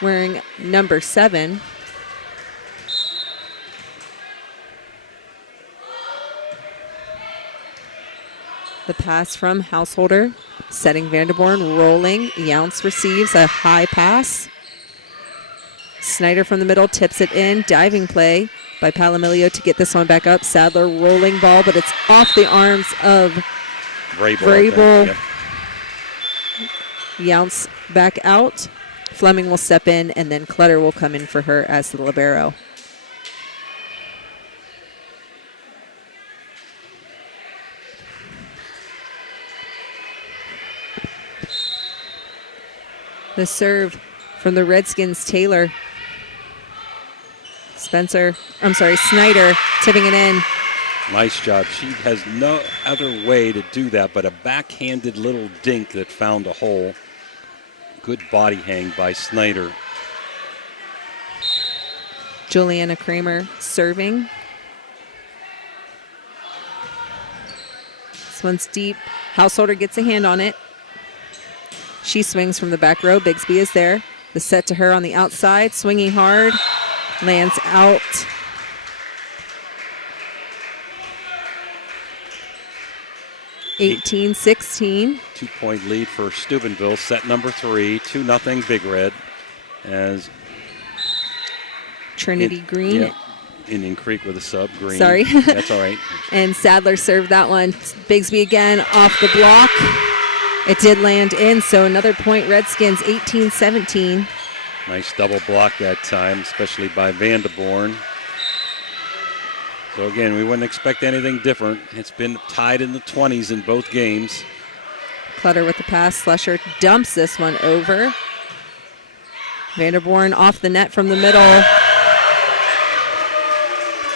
wearing number 7. The pass from Householder, setting Vanderborn, rolling. Younce receives a high pass. Snyder from the middle tips it in. Diving play by Palomilio to get this one back up. Sadler rolling ball, but it's off the arms of Vrabel. Yep. Younce back out. Fleming will step in, and then Clutter will come in for her as the libero. The serve from the Redskins, Taylor. Snyder tipping it in. Nice job. She has no other way to do that but a backhanded little dink that found a hole. Good body hang by Snyder. Juliana Kramer serving. This one's deep. Householder gets a hand on it. She swings from the back row. Bigsby is there. The set to her on the outside. Swinging hard. Lands out. (18-16). 2-point lead for Steubenville. Set number 3. 2-0 Big Red. As Trinity Green. Yeah, Indian Creek with a sub. Green. Sorry. That's all right. And Sadler served that one. Bigsby again off the block. It did land in, so another point, Redskins, 18-17. Nice double block that time, especially by Vanderborn. So again, we wouldn't expect anything different. It's been tied in the 20s in both games. Clutter with the pass. Slusher dumps this one over. Vanderborn off the net from the middle.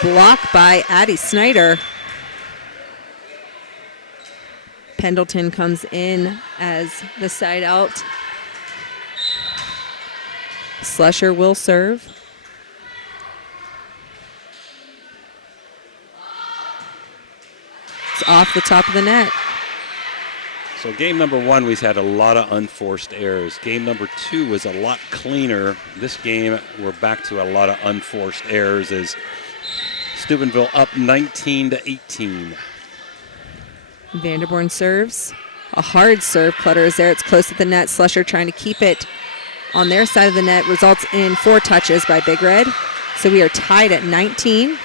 Blocked by Addie Snyder. Pendleton comes in as the side out. Slusher will serve. It's off the top of the net. So game number 1, we've had a lot of unforced errors. Game number 2 was a lot cleaner. This game, we're back to a lot of unforced errors as Steubenville up 19-18. Vanderborn serves. A hard serve. Clutter is there. It's close to the net. Slusher trying to keep it on their side of the net. Results in 4 touches by Big Red. So we are tied at 19.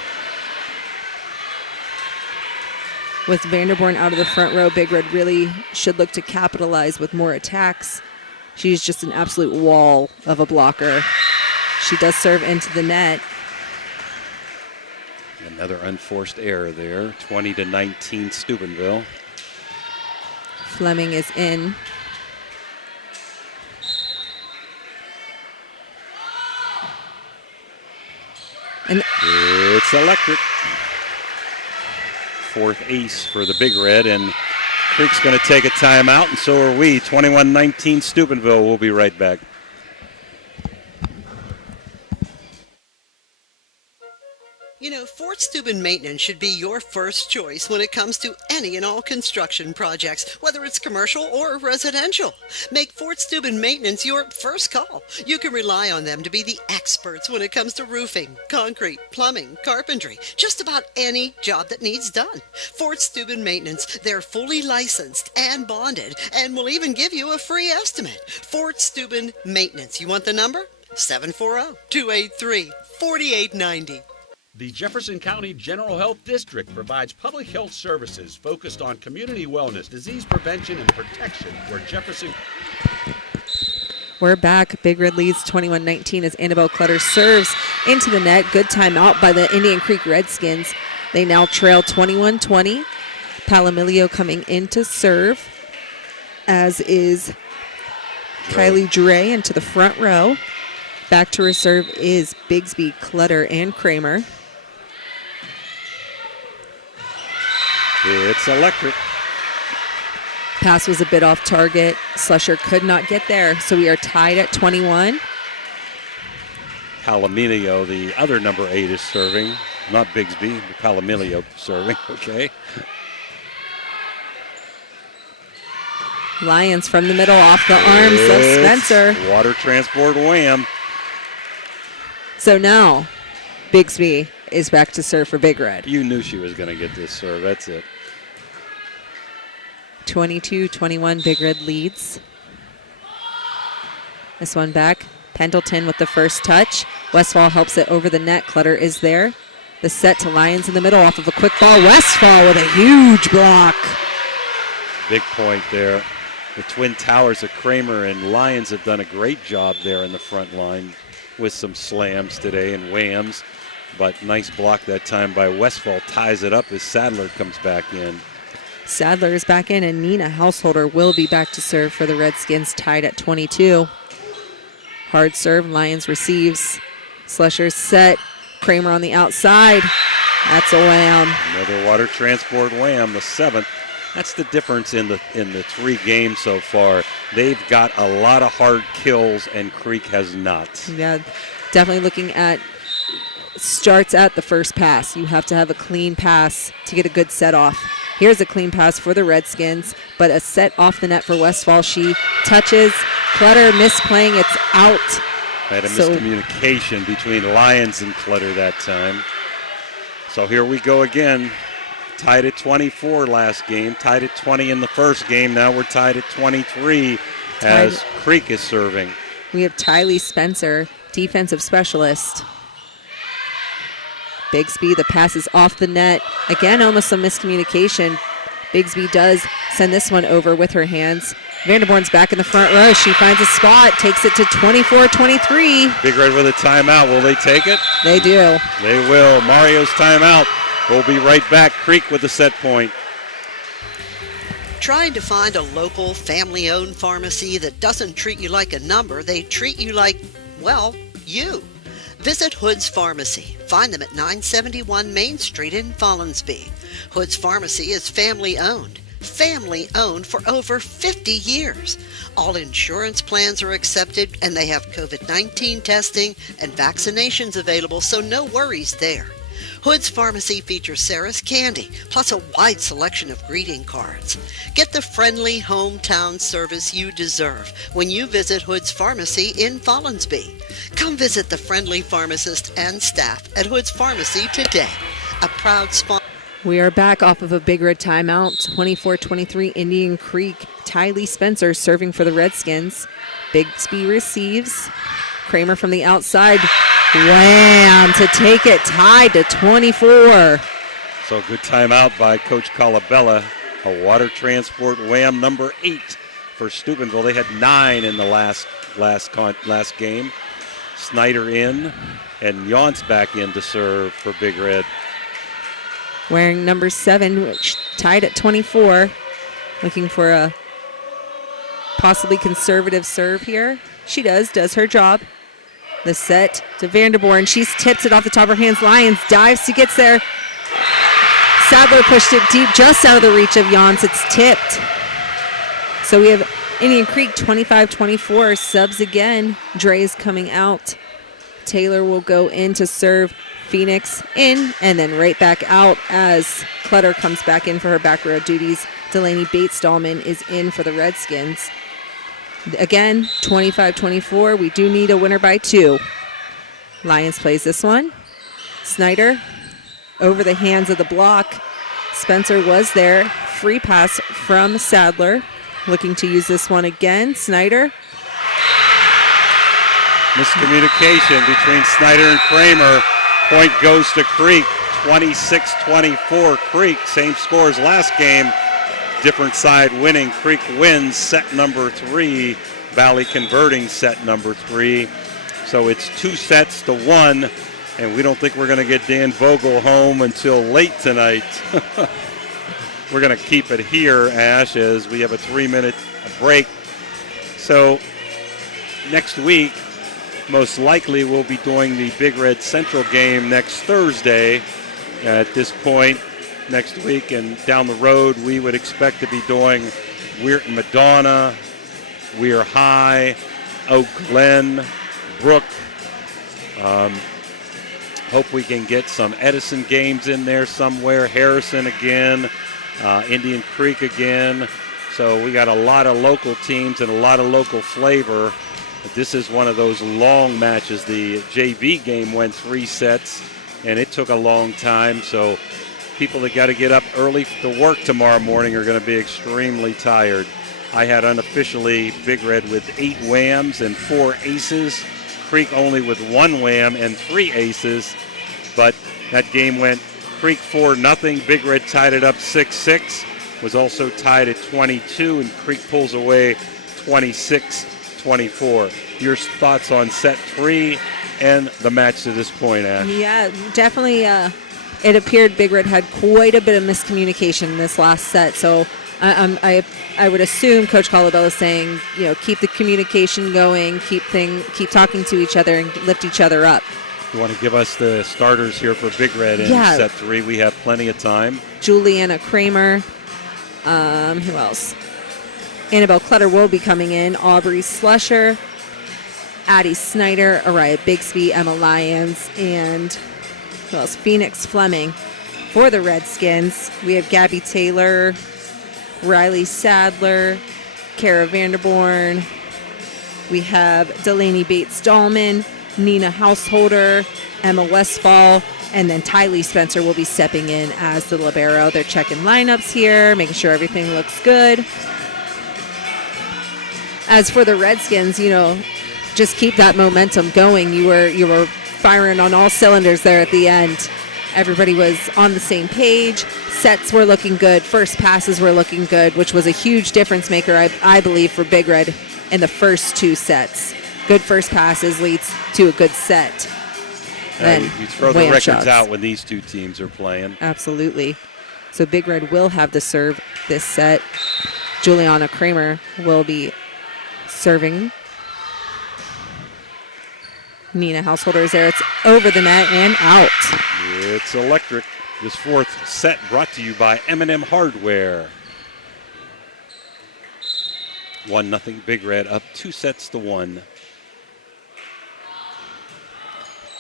With Vanderborn out of the front row, Big Red really should look to capitalize with more attacks. She's just an absolute wall of a blocker. She does serve into the net. Another unforced error there. 20-19 Steubenville. Fleming is in. And it's electric. 4th ace for the Big Red, and Creek's going to take a timeout, and so are we. 21-19 Steubenville. We'll be right back. You know, Fort Steuben Maintenance should be your first choice when it comes to any and all construction projects, whether it's commercial or residential. Make Fort Steuben Maintenance your first call. You can rely on them to be the experts when it comes to roofing, concrete, plumbing, carpentry, just about any job that needs done. Fort Steuben Maintenance, they're fully licensed and bonded and will even give you a free estimate. Fort Steuben Maintenance. You want the number? 740-283-4890. The Jefferson County General Health District provides public health services focused on community wellness, disease prevention, and protection where Jefferson... We're back. Big Red leads 21-19 as Annabelle Clutter serves into the net. Good timeout by the Indian Creek Redskins. They now trail 21-20. Palomilio coming in to serve, as is Kylie Dre into the front row. Back to reserve is Bigsby, Clutter, and Kramer. It's electric. Pass was a bit off target. Slusher could not get there, so we are tied at 21. Palomilio, the other number 8, is serving. Not Bigsby, but Palomilio serving. Okay. Lions from the middle off the arms of Spencer. Water transport wham. So now, Bigsby is back to serve for Big Red. You knew she was going to get this serve. That's it. 22-21, Big Red leads. This one back. Pendleton with the first touch. Westfall helps it over the net. Clutter is there. The set to Lions in the middle off of a quick ball. Westfall with a huge block. Big point there. The Twin Towers of Kramer and Lions have done a great job there in the front line with some slams today and whams. But nice block that time by Westfall. Ties it up as Sadler comes back in. Sadler is back in, and Nina Householder will be back to serve for the Redskins, tied at 22. Hard serve. Lions receives. Slusher's set. Kramer on the outside. That's a wham. Another water transport wham, the 7th. That's the difference in the 3 games so far. They've got a lot of hard kills, and Creek has not. Yeah, definitely looking at starts at the first pass. You have to have a clean pass to get a good set off. Here's a clean pass for the Redskins, but a set off the net for Westfall. She touches. Clutter misplaying. It's out. Had a miscommunication between Lions and Clutter that time. So here we go again. Tied at 24 last game. Tied at 20 in the first game. Now we're tied at 23 as Creek is serving. We have Tylee Spencer, defensive specialist. Bigsby, the pass is off the net. Again, almost some miscommunication. Bigsby does send this one over with her hands. Vanderborn's back in the front row. She finds a spot, takes it to 24-23. Big Red with a timeout. Will they take it? They do. They will. Mario's timeout. We'll be right back. Creek with the set point. Trying to find a local, family-owned pharmacy that doesn't treat you like a number. They treat you like, well, you. Visit Hood's Pharmacy. Find them at 971 Main Street in Follinsby. Hood's Pharmacy is family-owned. family owned for over 50 years. All insurance plans are accepted, and they have COVID-19 testing and vaccinations available, so no worries there. Hood's Pharmacy features Sarah's Candy, plus a wide selection of greeting cards. Get the friendly hometown service you deserve when you visit Hood's Pharmacy in Follinsby. Come visit the friendly pharmacist and staff at Hood's Pharmacy today. A proud sponsor. We are back off of a Big Red timeout. 24-23 Indian Creek. Tylee Spencer serving for the Redskins. Bigsby receives. Kramer from the outside. Wham! To take it, tied to 24. So good timeout by Coach Colabella. A water transport wham number 8 for Steubenville. They had 9 in the last game. Snyder in, and Yauntz back in to serve for Big Red. Wearing number 7, which tied at 24. Looking for a possibly conservative serve here. She does her job. The set to Vanderborn. She's tips it off the top of her hands. Lyons dives. She gets there. Sadler pushed it deep, just out of the reach of Yauntz. It's tipped. So we have Indian Creek 25-24. Subs again. Dre's coming out. Taylor will go in to serve. Phoenix in, and then right back out as Clutter comes back in for her back row duties. Delaney Bates-Dahlman is in for the Redskins. Again, 25-24. We do need a winner by 2. Lyons plays this one. Snyder over the hands of the block. Spencer was there. Free pass from Sadler. Looking to use this one again. Snyder. Miscommunication between Snyder and Kramer. Point goes to Creek. 26-24 Creek. Same score as last game. Different side winning. Creek wins set number 3. Valley converting set number 3. So it's 2-1, and we don't think we're going to get Dan Vogel home until late tonight. We're going to keep it here, Ash, as we have a 3-minute break. So next week, most likely we'll be doing the Big Red Central game next Thursday. At this point, next week and down the road, we would expect to be doing Weirton Madonna, Weir High, Oak Glen, Brook. Hope we can get some Edison games in there somewhere. Harrison again, Indian Creek again. So we got a lot of local teams and a lot of local flavor. But this is one of those long matches. The JV game went 3 sets, and it took a long time. So people that got to get up early to work tomorrow morning are going to be extremely tired. I had unofficially Big Red with 8 whams and 4 aces. Creek only with 1 wham and 3 aces. But that game went Creek 4-0. Big Red tied it up 6-6. Was also tied at 22, and Creek pulls away 26-24. Your thoughts on set 3 and the match to this point, Ash? Yeah, definitely. It appeared Big Red had quite a bit of miscommunication in this last set. So I would assume Coach Colabella is saying, keep the communication going, keep talking to each other and lift each other up. You want to give us the starters here for Big Red in set 3? We have plenty of time. Juliana Kramer. Who else? Annabelle Clutter will be coming in. Aubrey Slusher, Addie Snyder, Araya Bigsby, Emma Lyons, and who else? Phoenix Fleming. For the Redskins, we have Gabby Taylor, Riley Sadler, Kara Vanderborn. We have Delaney Bates-Dahlman, Nina Householder, Emma Westfall, and then Tylee Spencer will be stepping in as the libero. They're checking lineups here, making sure everything looks good. As for the Redskins, just keep that momentum going. You were firing on all cylinders there at the end. Everybody was on the same page. Sets were looking good. First passes were looking good, which was a huge difference maker, I believe, for Big Red in the first 2 sets. Good first passes leads to a good set. Then you throw the records shots out when these 2 teams are playing. Absolutely. So Big Red will have the serve this set. Juliana Kramer will be serving. Nina Householder is there. It's over the net and out. It's electric. This 4th set brought to you by M&M Hardware. 1-0 Big Red, up 2-1.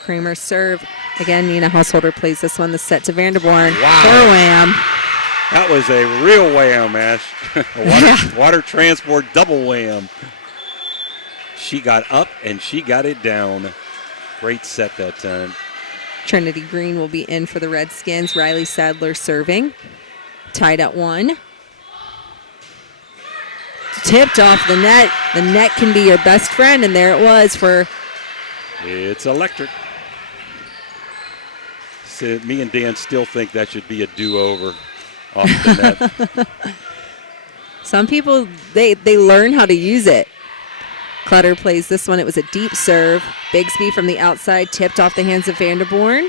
Kramer serve. Again, Nina Householder plays this one. The set to Vanderborn. Wow. For a wham. That was a real wham, Ash. Water transport double wham. She got up and she got it down. Great set that time. Trinity Green will be in for the Redskins. Riley Sadler serving. Tied at 1. Tipped off the net. The net can be your best friend, and there it was for... It's electric. So me and Dan still think that should be a do-over off the net. Some people, they learn how to use it. Clutter plays this one. It was a deep serve. Bigsby from the outside, tipped off the hands of Vanderborn.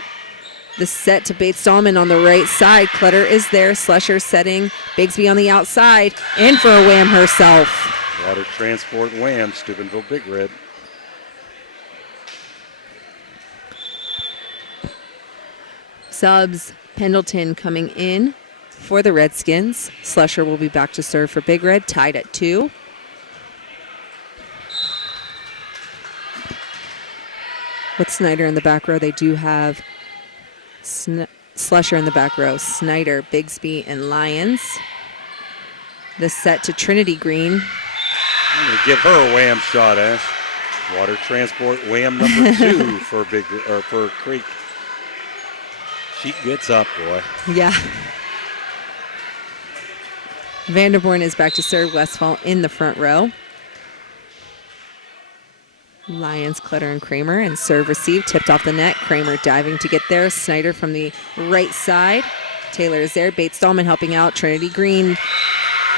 The set to Bates-Dahlman on the right side. Clutter is there. Slusher setting. Bigsby on the outside. In for a wham herself. Water transport wham, Steubenville Big Red. Subs, Pendleton coming in for the Redskins. Slusher will be back to serve for Big Red, tied at 2. With Snyder in the back row, they do have Slusher in the back row. Snyder, Bigsby, and Lyons. The set to Trinity Green. I'm going to give her a wham shot, Ash. Water transport wham number 2 for Creek. She gets up, boy. Yeah. Vanderborn is back to serve. Westfall in the front row. Lyons, Clutter, and Kramer, and serve receive, tipped off the net. Kramer diving to get there. Snyder from the right side. Taylor is there. Bates-Dahlman helping out. Trinity Green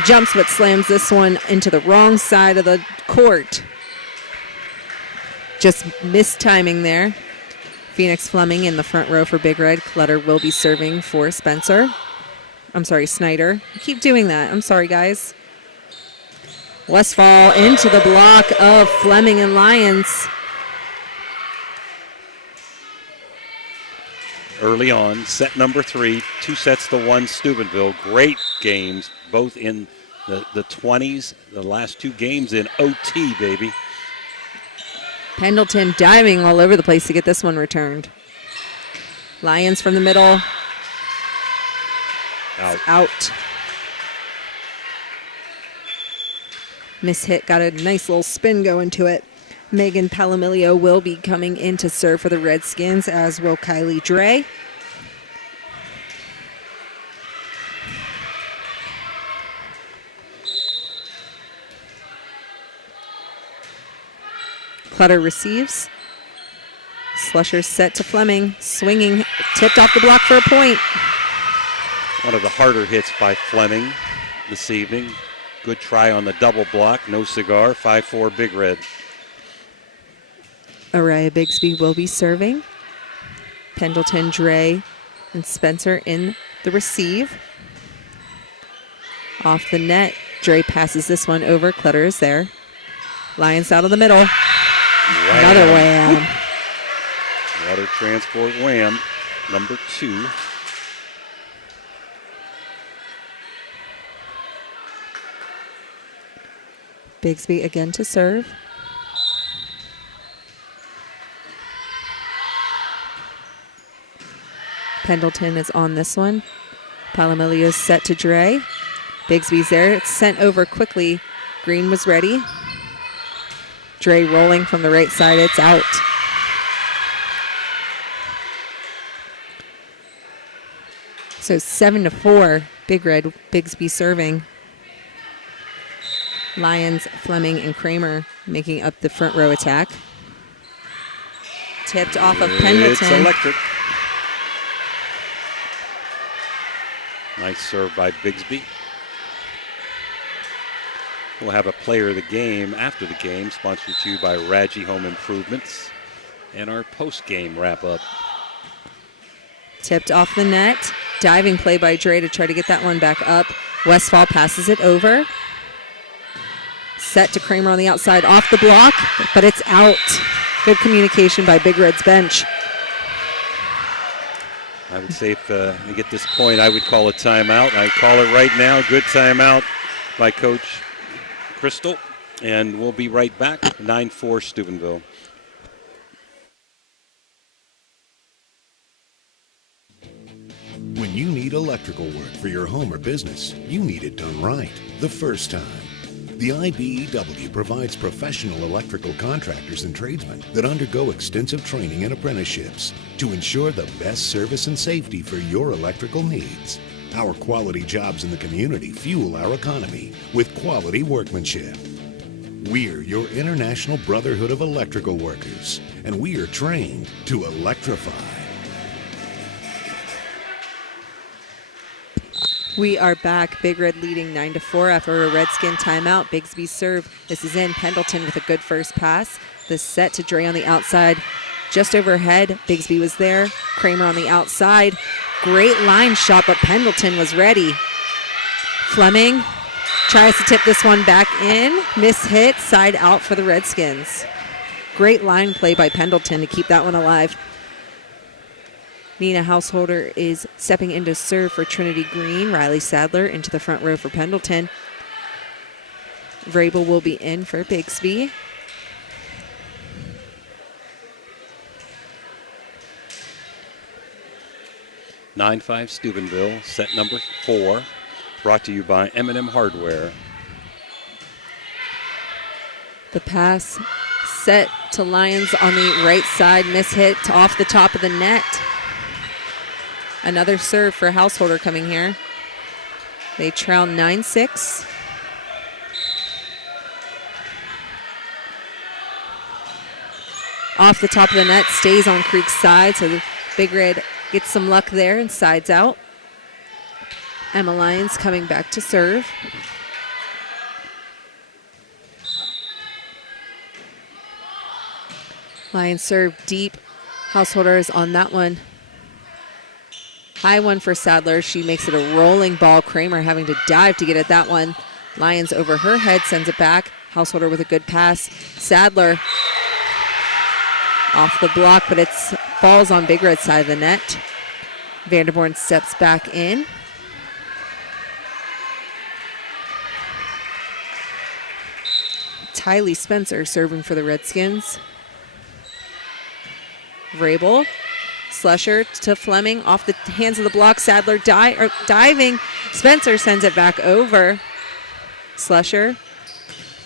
jumps but slams this one into the wrong side of the court. Just missed timing there. Phoenix Fleming in the front row for Big Red. Clutter will be serving for Snyder. I keep doing that. I'm sorry, guys. Westfall into the block of Fleming and Lyons. Early on, set number 3, 2-1 Steubenville. Great games, both in the 20s. The last 2 games in OT, baby. Pendleton diving all over the place to get this one returned. Lyons from the middle. Out. Miss Hit got a nice little spin going to it. Megan Palomilio will be coming in to serve for the Redskins, as will Kylie Dre. Clutter receives. Slusher set to Fleming. Swinging, tipped off the block for a point. One of the harder hits by Fleming this evening. Good try on the double block. No cigar. 5-4 Big Red. Araya Bigsby will be serving. Pendleton, Dre, and Spencer in the receive. Off the net. Dre passes this one over. Clutter is there. Lyons out of the middle. Wham. Another wham. Water transport wham. Number 2. Bigsby again to serve. Pendleton is on this one. Palomilio is set to Dre. Bigsby's there. It's sent over quickly. Green was ready. Dre rolling from the right side. It's out. So 7-4. Big Red. Bigsby serving. Lyons, Fleming, and Kramer making up the front row attack. Tipped off of Pendleton. It's electric. Nice serve by Bigsby. We'll have a player of the game after the game, sponsored to you by Radji Home Improvements, and our post-game wrap-up. Tipped off the net. Diving play by Dre to try to get that one back up. Westfall passes it over. Set to Kramer on the outside, off the block, but it's out. Good communication by Big Red's bench. I would say if we get this point, I would call a timeout. I call it right now. Good timeout by Coach Crystal. And we'll be right back. 9-4 Steubenville. When you need electrical work for your home or business, you need it done right the first time. The IBEW provides professional electrical contractors and tradesmen that undergo extensive training and apprenticeships to ensure the best service and safety for your electrical needs. Our quality jobs in the community fuel our economy with quality workmanship. We're your International Brotherhood of Electrical Workers, and we are trained to electrify. We are back. Big Red leading 9-4 after a Redskin timeout. Bigsby's serve. This is in. Pendleton with a good first pass. The set to Dre on the outside. Just overhead. Bigsby was there. Kramer on the outside. Great line shot, but Pendleton was ready. Fleming tries to tip this one back in. Miss hit. Side out for the Redskins. Great line play by Pendleton to keep that one alive. Nina Householder is stepping in to serve for Trinity Green. Riley Sadler into the front row for Pendleton. Vrabel will be in for Bigsby. (9-5) Steubenville, set number 4, brought to you by M&M Hardware. The pass set to Lyons on the right side. Miss hit off the top of the net. Another serve for Householder coming here. They trail 9-6. Off the top of the net, stays on Creek's side, so the Big Red gets some luck there and sides out. Emma Lyons coming back to serve. Lyons serve deep. Householder is on that one. High one for Sadler. She makes it a rolling ball. Kramer having to dive to get at that one. Lyons over her head, sends it back. Householder with a good pass. Sadler off the block, but it falls on Big Red's side of the net. Vanderborn steps back in. Tylee Spencer serving for the Redskins. Vrabel. Slusher to Fleming off the hands of the block. Sadler diving. Spencer sends it back over. Slusher.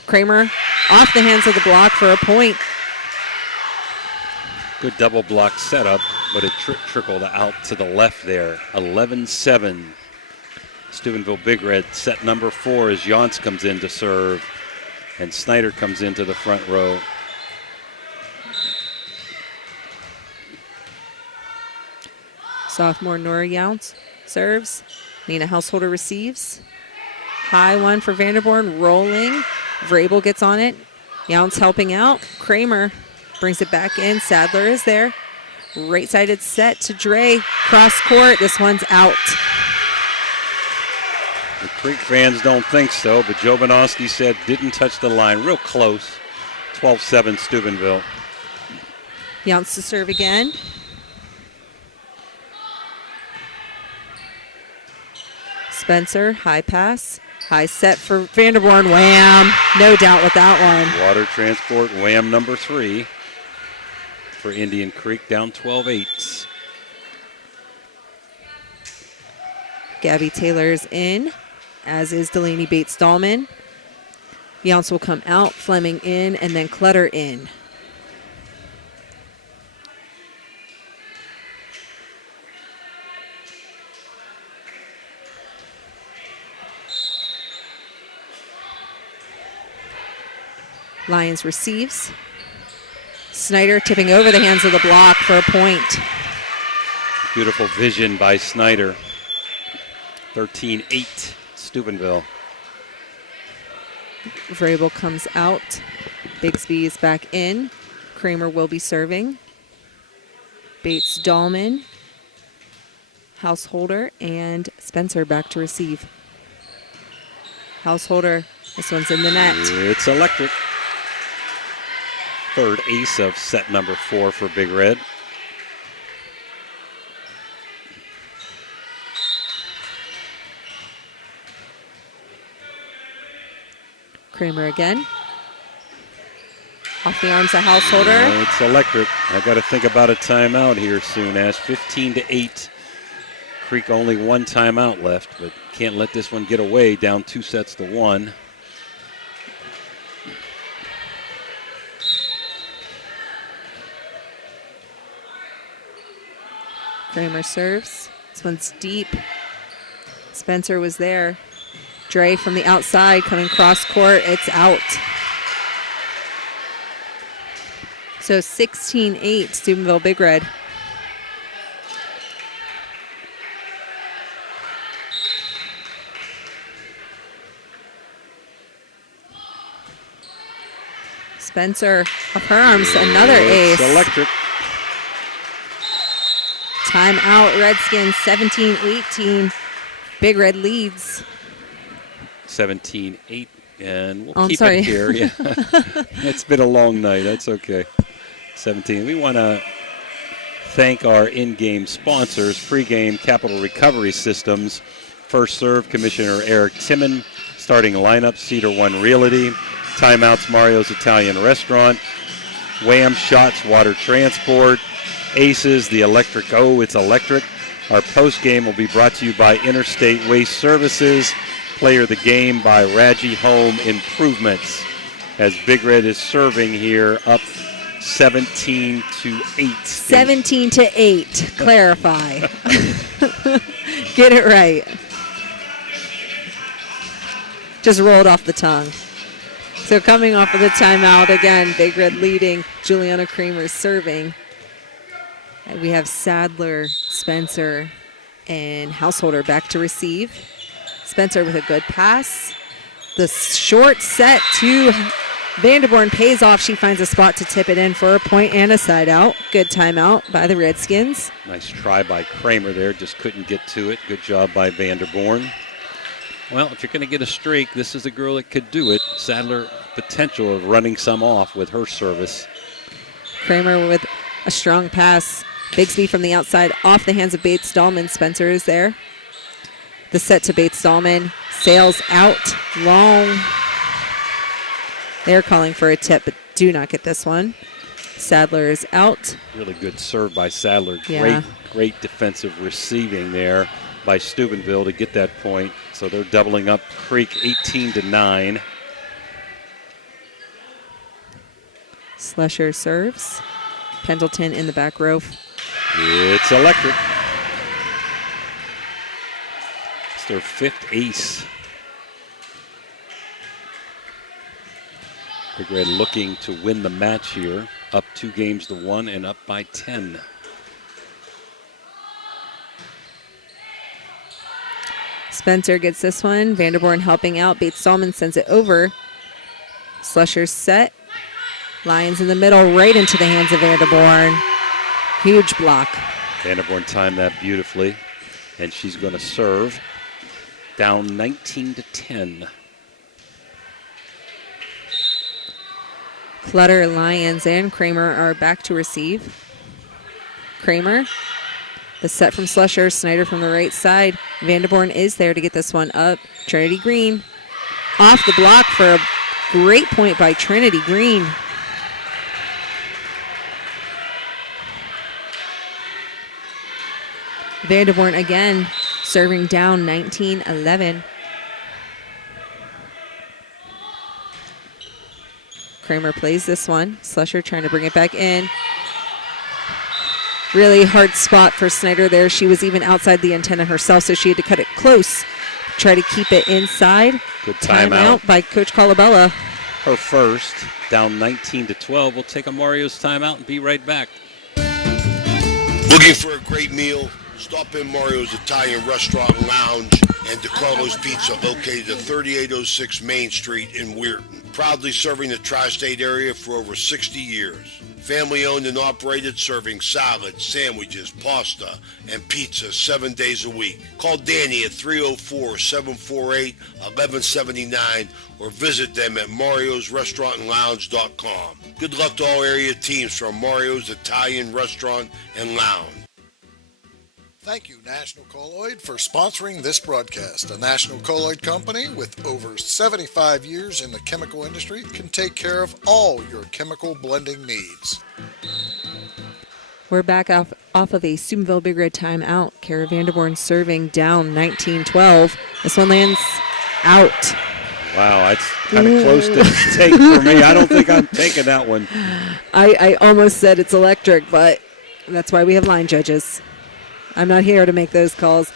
Kramer off the hands of the block for a point. Good double block setup, but it trickled out to the left there. 11-7. Steubenville Big Red, set number 4 as Yance comes in to serve. And Snyder comes into the front row. Sophomore Nora Younce serves. Nina Householder receives. High one for Vanderborn, rolling. Vrabel gets on it. Younce helping out. Kramer brings it back in. Sadler is there. Right-sided set to Dre. Cross court. This one's out. The Creek fans don't think so, but Joe Bonoski said didn't touch the line. Real close. 12-7 Steubenville. Younce to serve again. Spencer, high pass. High set for Vanderborn. Wham! No doubt with that one. Water transport, wham number 3 for Indian Creek, down 12-8. Gabby Taylor's in, as is Delaney Bates-Dahlman. Younce will come out, Fleming in, and then Clutter in. Lyons receives. Snyder tipping over the hands of the block for a point. Beautiful vision by Snyder. 13-8 Steubenville. Vrabel comes out. Bigsby is back in. Kramer will be serving. Bates-Dahlman, Householder, and Spencer back to receive. Householder, this one's in the net. It's electric. Third ace of set number 4 for Big Red. Kramer again. Off the arms of Householder. It's electric. I got to think about a timeout here soon, as 15-8. Creek only one timeout left, but can't let this one get away. Down 2-1. Kramer serves. This one's deep. Spencer was there. Dre from the outside coming cross court. It's out. So 16-8, Steubenville Big Red. Spencer of her arms, another ace. Electric. Timeout, Redskins, 17-18. Big Red leads. 17-8, and we'll keep sorry. it here. Yeah. It's been a long night. That's okay. 17. We want to thank our in-game sponsors, pregame Capital Recovery Systems, First Serve Commissioner Eric Timon, starting lineup Cedar One Realty, timeouts Mario's Italian Restaurant, Wham Shots Water Transport, Aces, the electric, it's electric. Our post-game will be brought to you by Interstate Waste Services, Player of the Game by Raji Home Improvements, as Big Red is serving here up 17-8. 17-8, clarify. Get it right. Just rolled off the tongue. So coming off of the timeout, again, Big Red leading, Juliana Kramer serving. And we have Sadler, Spencer, and Householder back to receive. Spencer with a good pass. The short set to Vanderborn pays off. She finds a spot to tip it in for a point and a side out. Good timeout by the Redskins. Nice try by Kramer there, just couldn't get to it. Good job by Vanderborn. Well, if you're going to get a streak, this is a girl that could do it. Sadler, potential of running some off with her service. Kramer with a strong pass. Bigsby from the outside off the hands of Bates Dahlman. Spencer is there. The set to Bates Dahlman. Sails out long. They're calling for a tip, but do not get this one. Sadler is out. Really good serve by Sadler. Yeah. Great defensive receiving there by Steubenville to get that point. So they're doubling up Creek 18-9. Slusher serves. Pendleton in the back row. It's electric. It's their fifth ace. Big Red looking to win the match here. Up 2-1 and up by 10. Spencer gets this one. Vanderborn helping out. Bates Dahlman sends it over. Slusher's set. Lions in the middle, right into the hands of Vanderborn. Huge block. Vanderborn timed that beautifully, and she's going to serve. Down 19-10. Clutter, Lyons, and Kramer are back to receive. Kramer, the set from Slusher, Snyder from the right side. Vanderborn is there to get this one up. Trinity Green off the block for a great point by Trinity Green. Vanderborn again serving down 19-11. Kramer plays this one. Slusher trying to bring it back in. Really hard spot for Snyder there. She was even outside the antenna herself, so she had to cut it close. Try to keep it inside. Good timeout by Coach Colabella. Her first, down 19-12. We'll take a Mario's timeout and be right back. Looking for a great meal? Stop in Mario's Italian Restaurant and Lounge and DeCarlo's Pizza, located at 3806 Main Street in Weirton. Proudly serving the tri-state area for over 60 years. Family owned and operated, serving salads, sandwiches, pasta, and pizza 7 days a week. Call Danny at 304-748-1179 or visit them at mariosrestaurantandlounge.com. Good luck to all area teams from Mario's Italian Restaurant and Lounge. Thank you, National Colloid, for sponsoring this broadcast. A National Colloid company with over 75 years in the chemical industry can take care of all your chemical blending needs. We're back off of a Steubenville Big Red timeout. Kara Vanderborn serving down 19-12. This one lands out. Wow, that's kind of close to take for me. I don't think I'm taking that one. I almost said it's electric, but that's why we have line judges. I'm not here to make those calls.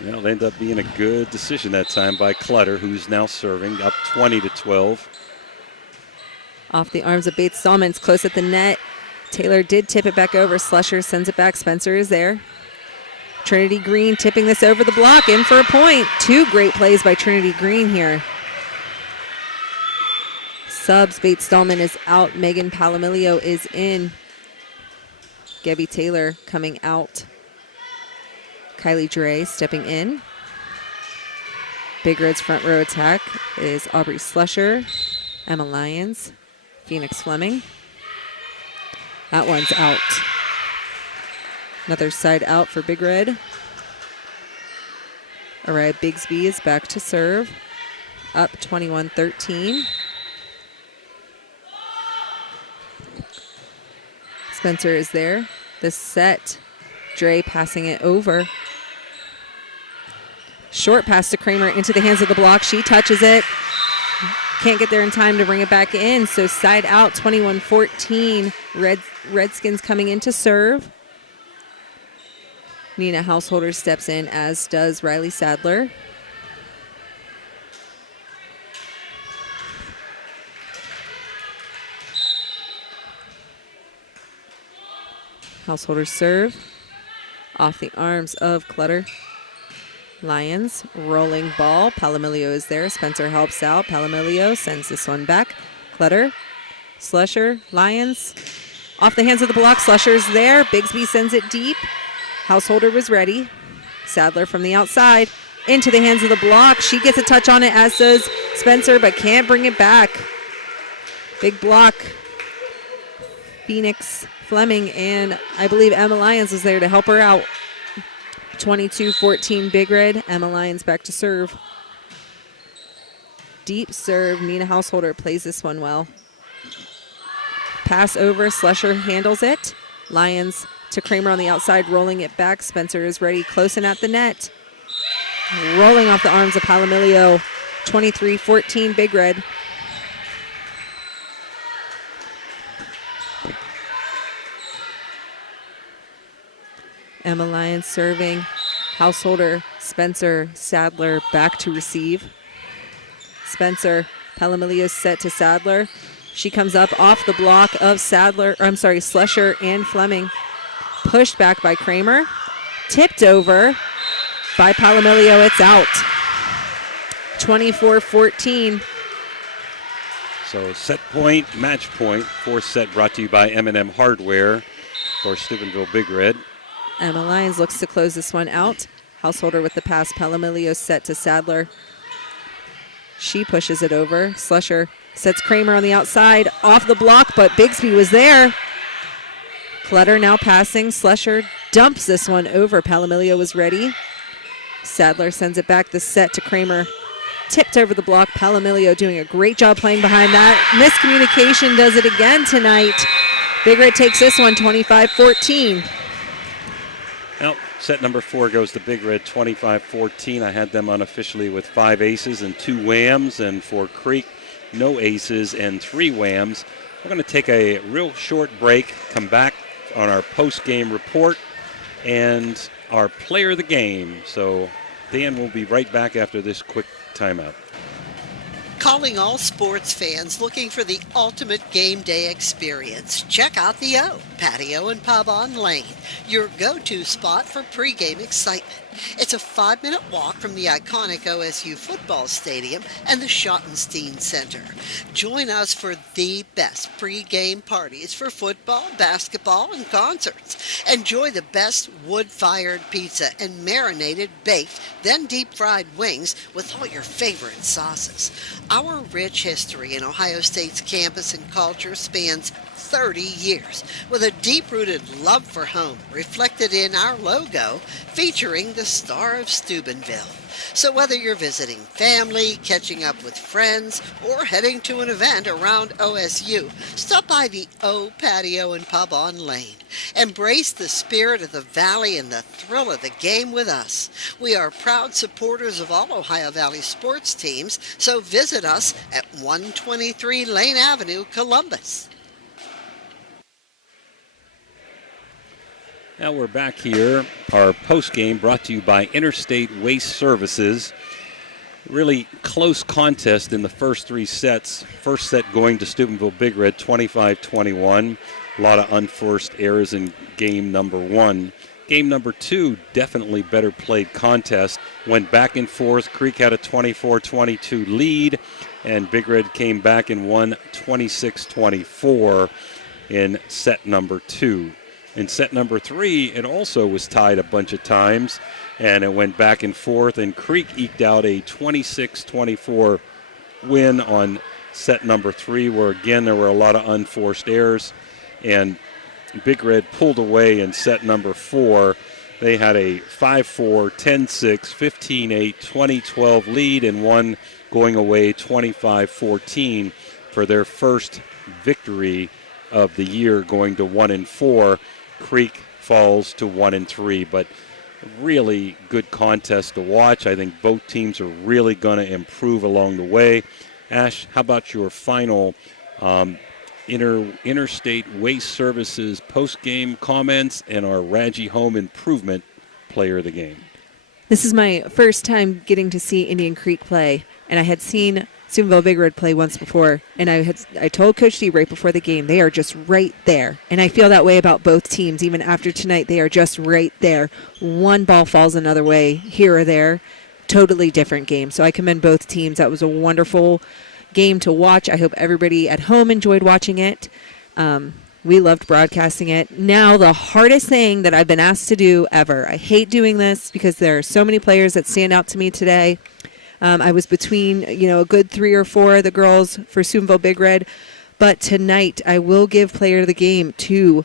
Well, it ended up being a good decision that time by Clutter, who's now serving up 20-12. Off the arms of Bates Dahlman. It's close at the net. Taylor did tip it back over. Slusher sends it back. Spencer is there. Trinity Green tipping this over the block. In for a point. Two great plays by Trinity Green here. Subs. Bates Dahlman is out. Megan Palomilio is in. Gabby Taylor coming out. Kylie Dre stepping in. Big Red's front row attack is Aubrey Slusher, Emma Lyons, Phoenix Fleming. That one's out. Another side out for Big Red. Araya Bigsby is back to serve. Up 21-13. Spencer is there. The set. Dre passing it over. Short pass to Kramer into the hands of the block. She touches it. Can't get there in time to bring it back in. So side out, 21-14. Redskins coming in to serve. Nina Householder steps in, as does Riley Sadler. Householder serve. Off the arms of Clutter. Lions rolling ball. Palomilio is there. Spencer helps out. Palomilio sends this one back. Clutter. Slusher. Lions. Off the hands of the block. Slusher's there. Bigsby sends it deep. Householder was ready. Sadler from the outside. Into the hands of the block. She gets a touch on it, as does Spencer, but can't bring it back. Big block. Phoenix Fleming and I believe Emma Lyons is there to help her out. 22-14 Big Red. Emma Lyons back to serve. Deep serve. Nina Householder plays this one well. Pass over. Slusher handles it. Lyons to Kramer on the outside, rolling it back. Spencer is ready, close and at the net. Rolling off the arms of Palomilio. 23-14 Big Red. Emma Lyons serving. Householder, Spencer, Sadler back to receive. Spencer, Palomilio set to Sadler. She comes up off the block of Slusher and Fleming. Pushed back by Kramer. Tipped over by Palomilio. It's out. 24-14. So set point, match point. Fourth set brought to you by M&M Hardware for Steubenville Big Red. Emma Lyons looks to close this one out. Householder with the pass. Palomilio set to Sadler. She pushes it over. Slusher sets Kramer on the outside. Off the block, but Bigsby was there. Clutter now passing. Slusher dumps this one over. Palomilio was ready. Sadler sends it back. The set to Kramer. Tipped over the block. Palomilio doing a great job playing behind that. Miscommunication does it again tonight. Big Red takes this one 25-14. Well, set number 4 goes to Big Red, 25-14. I had them unofficially with 5 aces and 2 whams, and for Creek, no aces and 3 whams. We're going to take a real short break, come back on our post-game report and our player of the game. So Dan will be right back after this quick timeout. Calling all sports fans looking for the ultimate game day experience. Check out the O, Patio and Pub on Lane, your go-to spot for pregame excitement. It's a 5-minute walk from the iconic OSU football stadium and the Schottenstein Center. Join us for the best pregame parties for football, basketball, and concerts. Enjoy the best wood-fired pizza and marinated baked, then deep-fried wings with all your favorite sauces. Our rich history in Ohio State's campus and culture spans 30 years, with a deep-rooted love for home reflected in our logo featuring the Star of Steubenville. So whether you're visiting family, catching up with friends, or heading to an event around OSU, stop by the O Patio and Pub on Lane. Embrace the spirit of the Valley and the thrill of the game with us. We are proud supporters of all Ohio Valley sports teams, so visit us at 123 Lane Avenue, Columbus. Now we're back here. Our post game brought to you by Interstate Waste Services. Really close contest in the first three sets. First set going to Steubenville Big Red, 25-21. A lot of unforced errors in game number one. Game number two, definitely better played contest. Went back and forth. Creek had a 24-22 lead, and Big Red came back and won 26-24 in set number two. In set number three, it also was tied a bunch of times, and it went back and forth, and Creek eked out a 26-24 win on set number three, where, again, there were a lot of unforced errors, and Big Red pulled away in set number four. They had a 5-4, 10-6, 15-8, 20-12 lead, and won going away 25-14 for their first victory of the year, going to 1-4. Creek falls to 1-3, but really good contest to watch. I think both teams are really going to improve along the way. Ash, how about your final Interstate Waste Services post-game comments and our Radji Home Improvement player of the game? This is my first time getting to see Indian Creek play, and I had seen Steubenville Big Red play once before, and I told Coach D right before the game, they are just right there. And I feel that way about both teams. Even after tonight, they are just right there. One ball falls another way, here or there. Totally different game. So I commend both teams. That was a wonderful game to watch. I hope everybody at home enjoyed watching it. We loved broadcasting it. Now, the hardest thing that I've been asked to do ever. I hate doing this because there are so many players that stand out to me today. I was between, a good 3 or 4 of the girls for Steubenville Big Red. But tonight, I will give player of the game to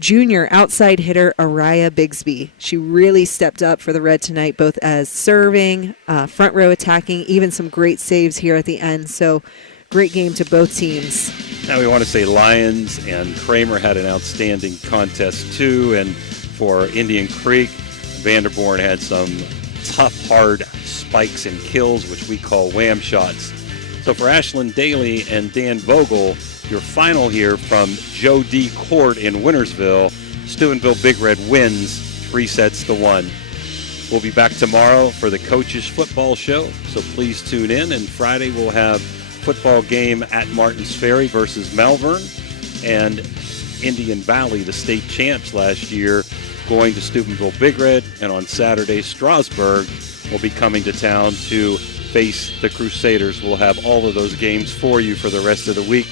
junior outside hitter Araya Bigsby. She really stepped up for the Red tonight, both as serving, front row attacking, even some great saves here at the end. So great game to both teams. Now we want to say Lions and Kramer had an outstanding contest too. And for Indian Creek, Vanderborn had some tough, hard spikes and kills, which we call wham shots. So for Ashlyn Daly and Dan Vogel, your final here from Joe D. Court in Wintersville, Steubenville Big Red wins 3-1. We'll be back tomorrow for the Coaches Football Show, so please tune in. And Friday we'll have football game at Martins Ferry versus Malvern, and Indian Valley, the state champs last year, going to Steubenville Big Red. And on Saturday, Strasburg will be coming to town to face the Crusaders. We'll have all of those games for you for the rest of the week.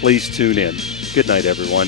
Please tune in. Good night, everyone.